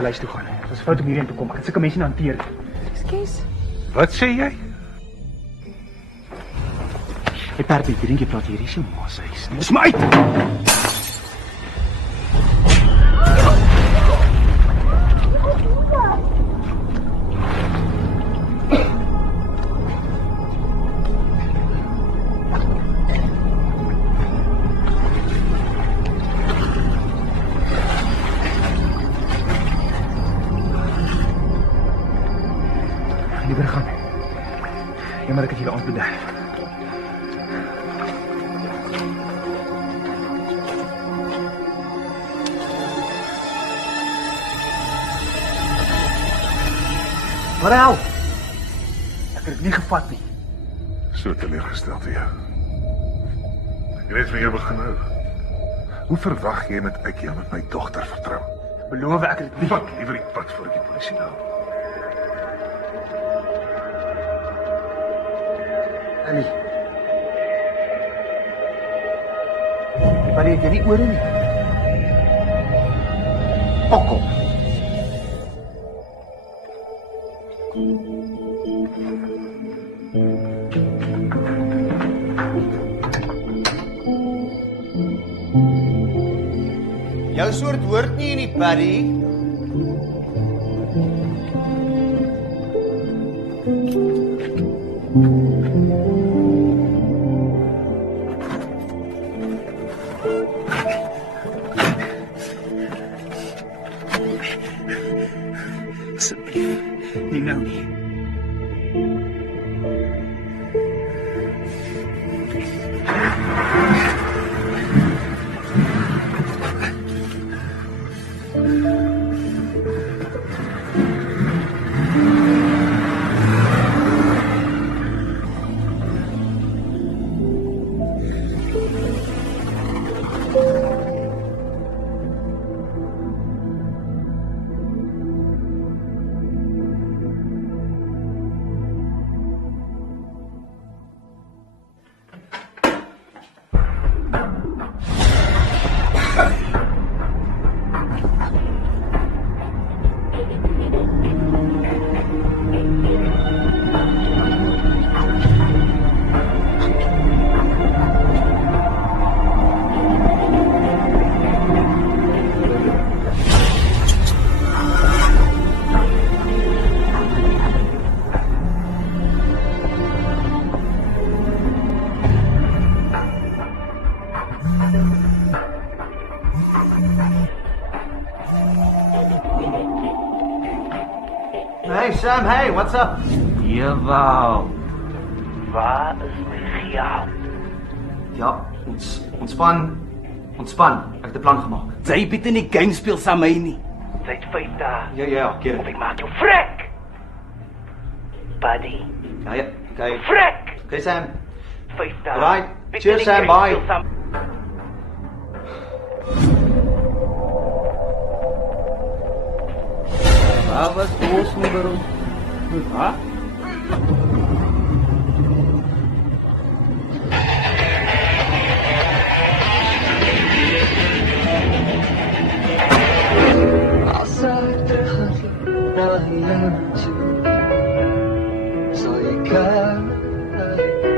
paleis toe gaan. Dit was 'n fout om hierheen te kom. Ek het sulke mense nie hanteer nie. Ekskuus. Wat sê jy? Hey Perpie, ek dink jy praat hier is jou ma se huis. Dis my uit. Liewer gaan. Jammer ek het julle aanbederf. Wat hel? Ek het dit nie gevat nie. So teleurgesteld vir jou. Ek het net van jou begin hou. Hoe verwag jy met ek jou met my dogter vertrou? Beloof ek het dit nie. Vat liewer die pad voor ek die polisie bel. Annie. Wat het jy nie oor nie? Okkom. Jou soort hoort nie in die paddy. Asseblief, nie nou nie. Hey Sam, hey, what's up? Jawel. Waar is my geld? Ja, ontspan. Ek het 'n plan gemaak. Jy het in die game speel saam my nie. Jy het 5 dae. Ja, keer. Of ek maak jou vrek. Buddy. Ja, okay. Vrek. Okay, Sam. 5 dae. Right. Weet Cheers, jy Sam, nie, bye. speel saam- Waar was ons nummer? Ha? As ek teruggaan na jou toe, sal jy kyk.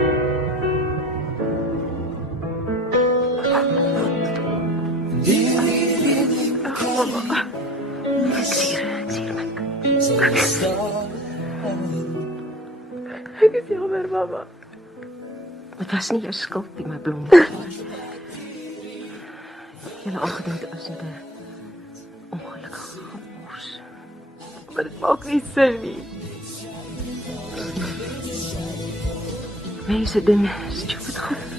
Ek is jammer, mama. Dit was nie jou skuld nie, my blondie. Julle algedink is met 'n ongelukkige gemors. Maar dit maak nie sin nie. Mense doen stupid goed.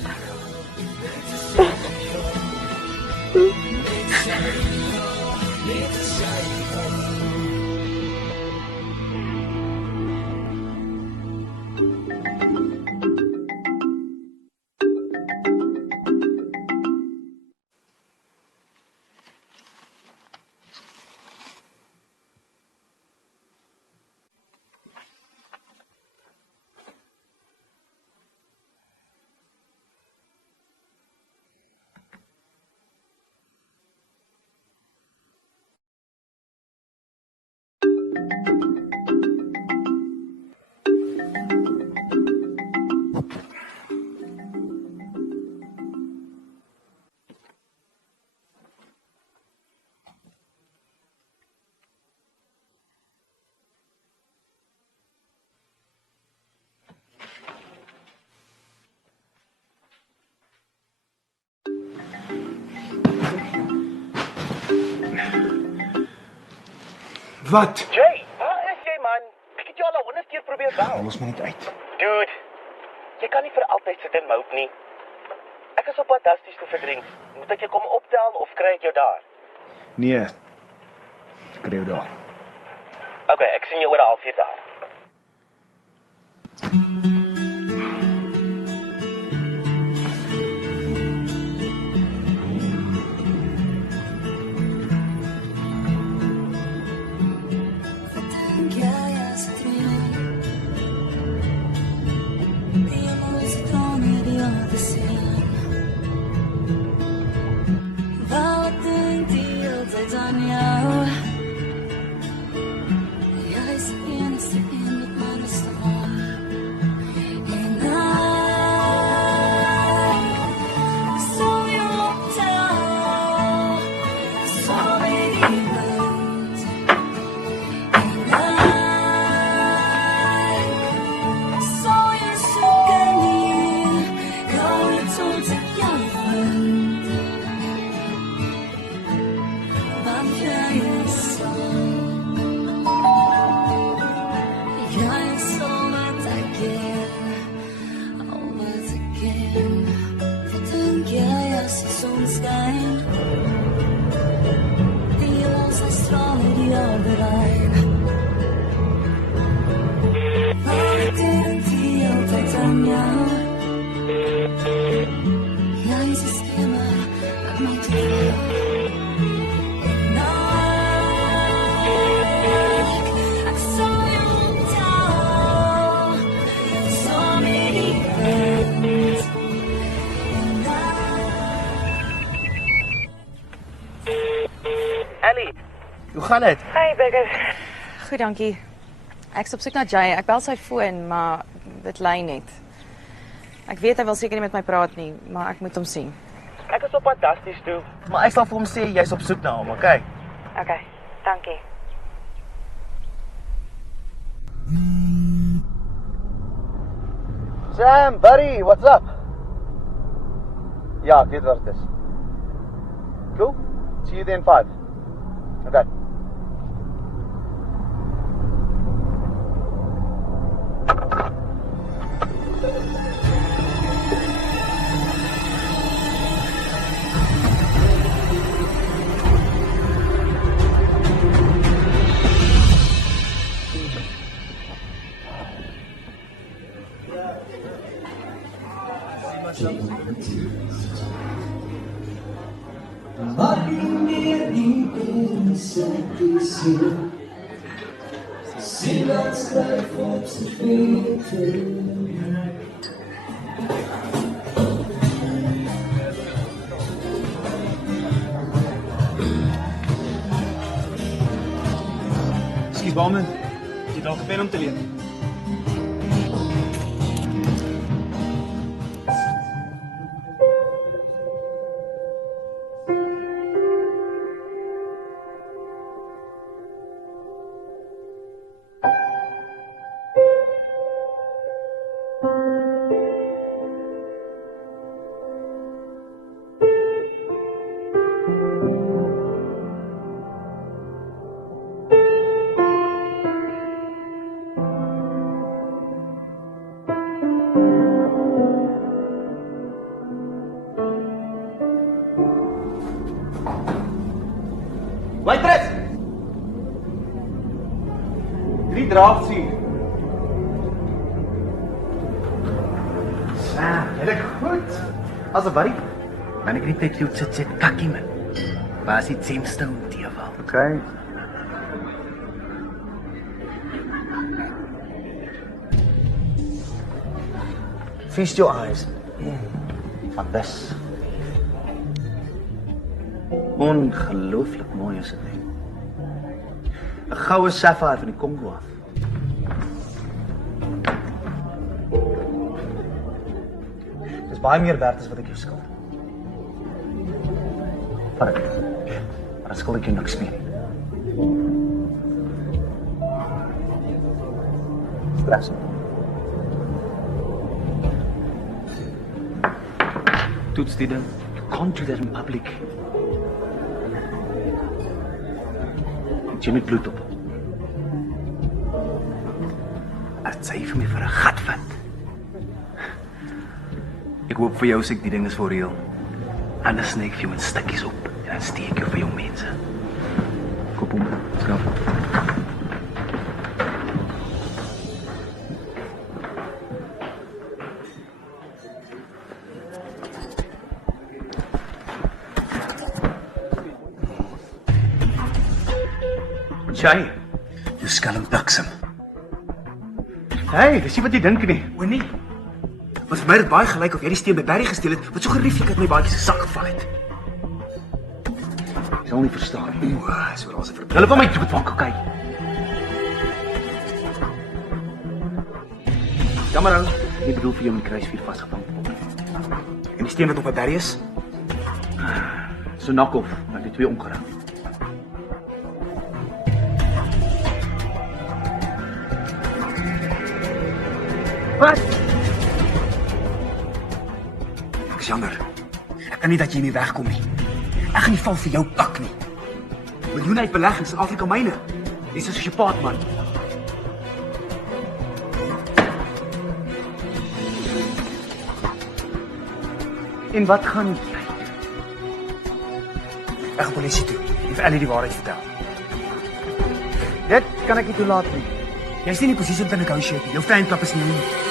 Wat? Jay, waar is jy man? Ek het jou al 100 keer probeer bel. Los my net uit. Dude, jy kan nie vir altyd sit en mope nie. Ek is op pad Dusties toe verdrink. Moet ek jou kom optel of kry ek jou daar? Nee. Ek kry jou daar. Okay, ek sien jou oor 'n halfuur daar. Ellie, hoe gaan dit? Hey, Burger. Goed, dankie. Ek's op soek na Jay. Ek bel sy foon, maar dit lei net. Ek weet hy wil seker nie met my praat nie, maar ek moet hom sien. Ek is op pad Dusties toe, maar ek sal vir hom sê jy's op soek na hom, okay? Okay, dankie. Sam, buddy, what's up? Ja, ek weet wat dit is. Cool. See you there in 5. Okay. Ekskuus, Bauman. Jy dalk 'n pen om te leen. Waitress! 3 drafts hier. Jy lyk goed. Asof buddy. Man, ek het net jou sit kakkie man. Waar is die gemstone teewel? Okay. Feast your eyes. Van dis. Ongelooflik mooi is dit nie. 'n Goue sapphire van die Kongo af. Dis baie meer werd as wat ek jou skuld. Vat dit. Maar dan skuld ek jou niks meer. Stress. Toets die ding. You can't do that in public. Jy met bloed op. dat sy vir my vir 'n gat vat. Ek hoop vir jou sê ek die ding is for real. Anders sny ek vir jou in stukkies op en dan steek jou vir jou mense. Kom hom, skaf. Jy, jy skelm bliksem. Hey, dis nie wat jy dink nie. O nee. Want vir my het baie gelyk of jy die steen by Barry gesteel het, wat so gerieflik uit my baadjie se sak geval het. Jy sal nie verstaan nie. O, so raas ek vir. Hulle wil my doodmaak, okay. Jammer ou, ek bedoel vir jou met kruisvuur vasgevang. En die steen wat op by Barry is? So knock-off, maar die twee omgeraak. Wat? Ek is jammer. Ek kan nie dat jy nie wegkom nie. Ek gaan nie val vir jou pak nie. Miljoene uit beleggings in Afrika myne. Dis soos 'n paat man. En wat gaan jy doen? Ek gaan polisie toe. En vir Ellie die waarheid vertel. Dit kan ek nie toelaat nie. Jy's nie in die posisie om te negotiate nie. Jou fanklub is nie.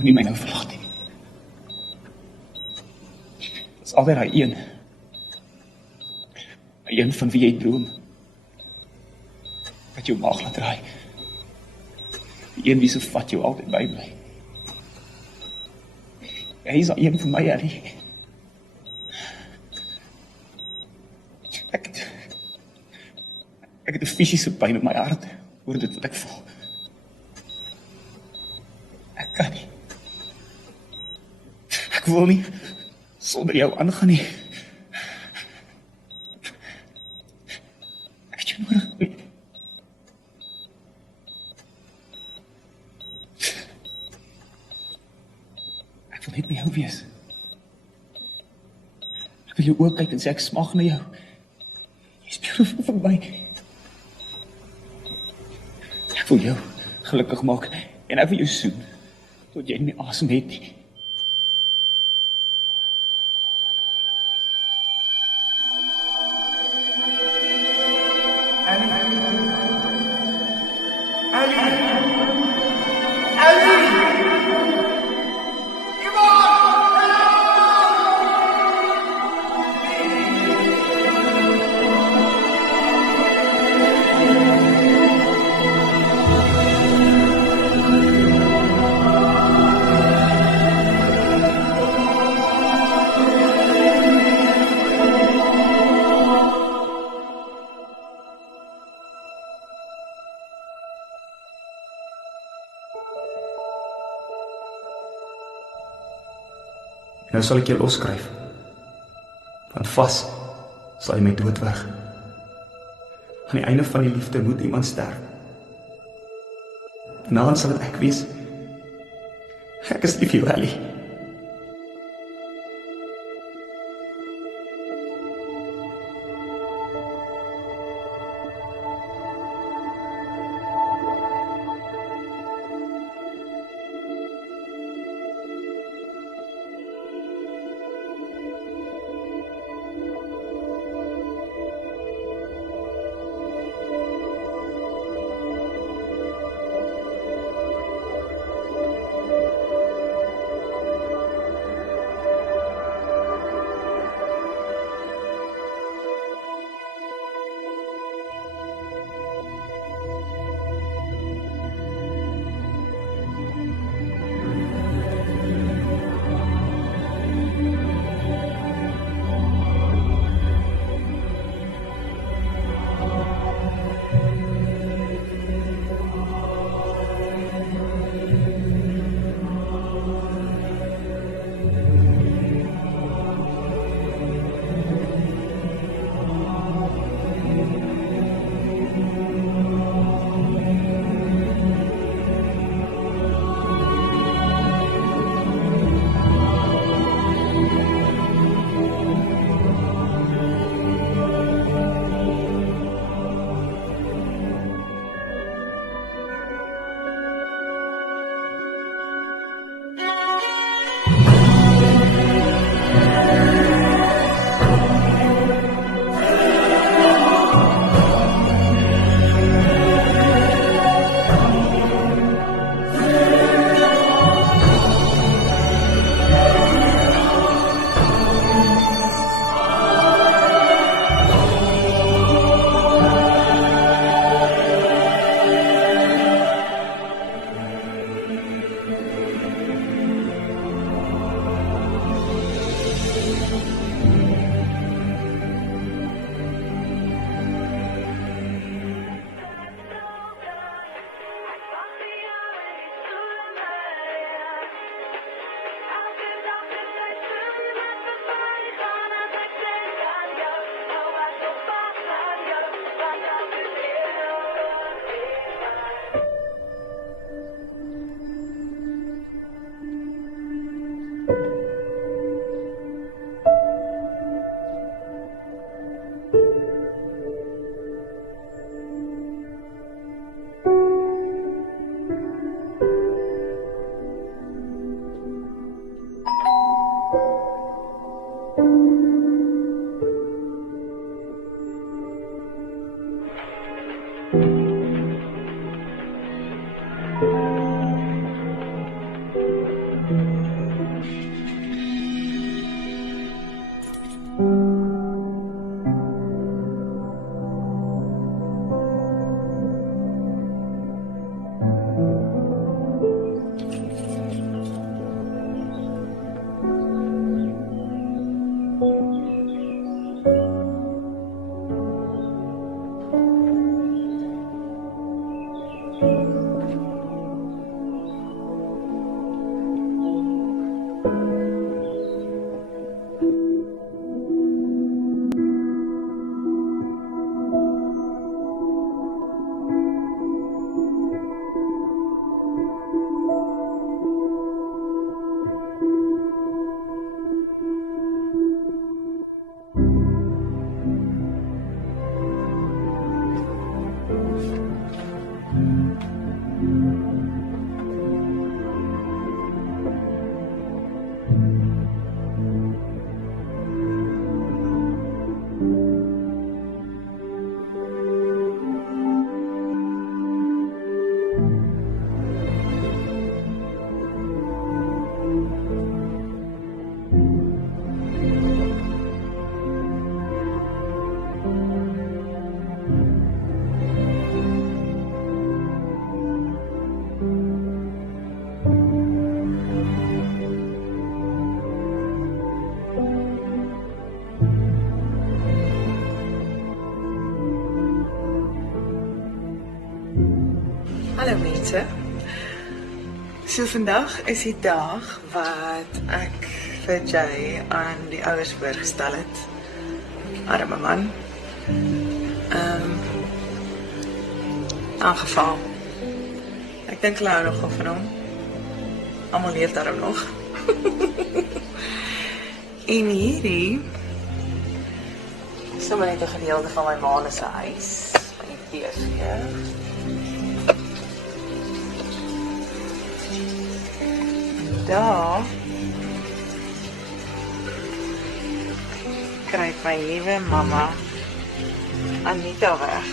Moenie my nou verlaat nie. Dis altyd daai een. Een van wie jy droom. Wat jou maag laat draai. Die een wie se vat jou altyd bybly. Hy is al een vir my, Ellie. Ek het 'n fisiese pyn in my hart oor dit wat ek voel. Ek kan nie. Ek wil nie sonder jou aangaan nie. Ek het jou nodig. Ek wil net by jou wees. Ek wil jou oop kyk en sê ek smag na jou. Jy is beautiful vir my. Ek wil jou gelukkig maak en ek wil jou soen tot jy nie asem het nie. Nou sal ek jou losskryf. Want vas sal jy my doodweg. Aan die einde van die liefde moet iemand sterf. En dan sal dit ek wees. Ek is lief vir jou, Ellie. Hallo mense. So vandag is die dag wat ek vir Jay aan die ouers voorgestel het. Arme man. Aangeval. Ek dink hulle hou nogal van hom. Almal leef daarom nog. En hierdie sommer net 'n gedeelte van my ma se huis, van die TV. Daar kry my liewe mamma Anita weg.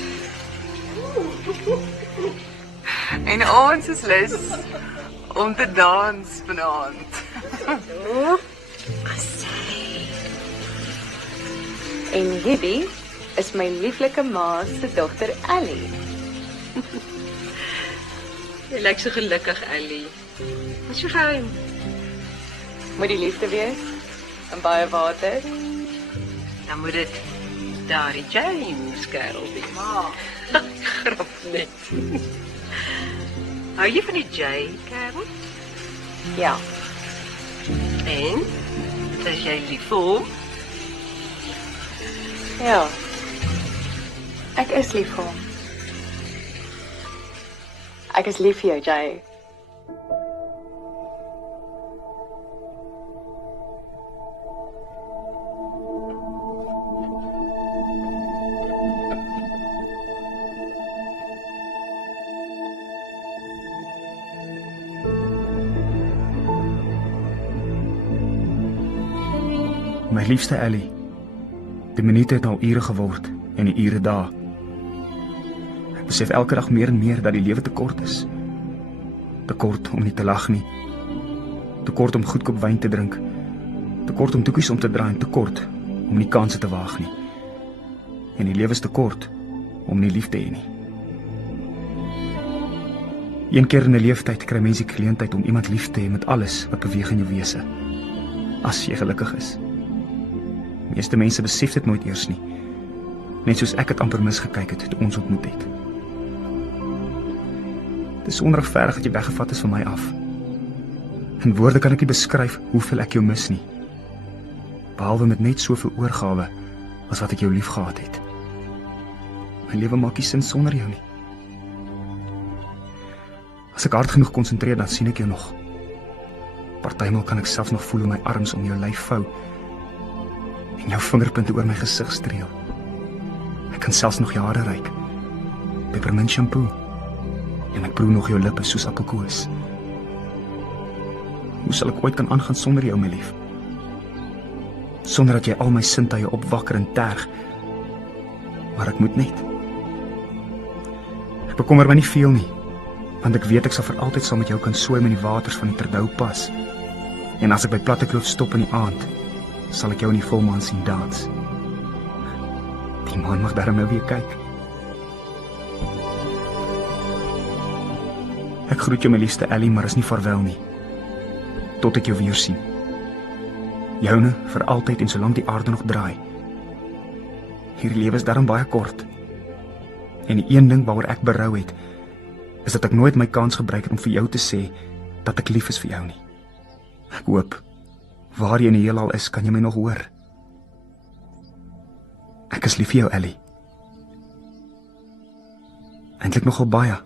En ons is lus om te dans vanaand. En hierdie is my lieflike ma se dogter Ellie. Jy lyk so gelukkig, Ellie. Wat is jou geheim? Moet die liefde wees en baie water. Dan moet dit daardie James kerel wees. Ma. Grap net. Hou jy van die Jay kerel? Ja. En? Is jy lief vir hom? Ja. Ek is lief vir hom. Ek is lief vir jou, Jay. My liefste Ellie, die minute het al ure geword en die ure dae. Ek besef elke dag meer en meer dat die lewe te kort is. Te kort om nie te lag nie. Te kort om goedkoop wyn te drink. Te kort om doekies om te draai en te kort om nie kanse te waag nie. En die lewe is te kort om nie lief te hê nie. Een keer in 'n leeftyd kry mense die geleentheid om iemand lief te hê met alles wat beweeg in jou wese. As jy gelukkig is. Meeste mense besef dit nooit eers nie. Net soos ek het amper misgekyk het toe ons ontmoet het. Dit is onregverdig dat jy weggevat is van my af. In woorde kan ek nie beskryf hoeveel ek jou mis nie. Behalwe met net soveel oorgawe as wat ek jou lief gehad het. My lewe maak nie sin sonder jou nie. As ek hard genoeg konsentreer, dan sien ek jou nog. Partymal kan ek selfs nog voel hoe my arms om jou lyf vou en jou vingerpunte oor my gesig streel. Ek kan selfs nog jou hare ruik. Peppermint shampoo. En ek proe nog jou lippe soos appelkoos. Hoe sal ek ooit kan aangaan sonder jou, my lief? Sonder dat jy al my sintuie opwakker en terg. Maar ek moet net. Ek bekommer my nie veel nie, want ek weet ek sal vir altyd saam met jou kan swem in die waters van die Terdoupas. En as ek by Plattekloof stop in die aand, sal ek jou in die volmaan sien dans. Die maan mag daarom nou weer kyk. Ek groet jou, my liefste Ellie, maar is nie vaarwel nie. Tot ek jou weer sien. Joune vir altyd en solank die aarde nog draai. Hierdie lewe is daarom baie kort. En die een ding waaroor ek berou het, is dat ek nooit my kans gebruik het om vir jou te sê dat ek lief is vir jou nie. Ek hoop, waar jy in die heelal is, kan jy my nog hoor. Ek is lief vir jou, Ellie. Eintlik nogal baie.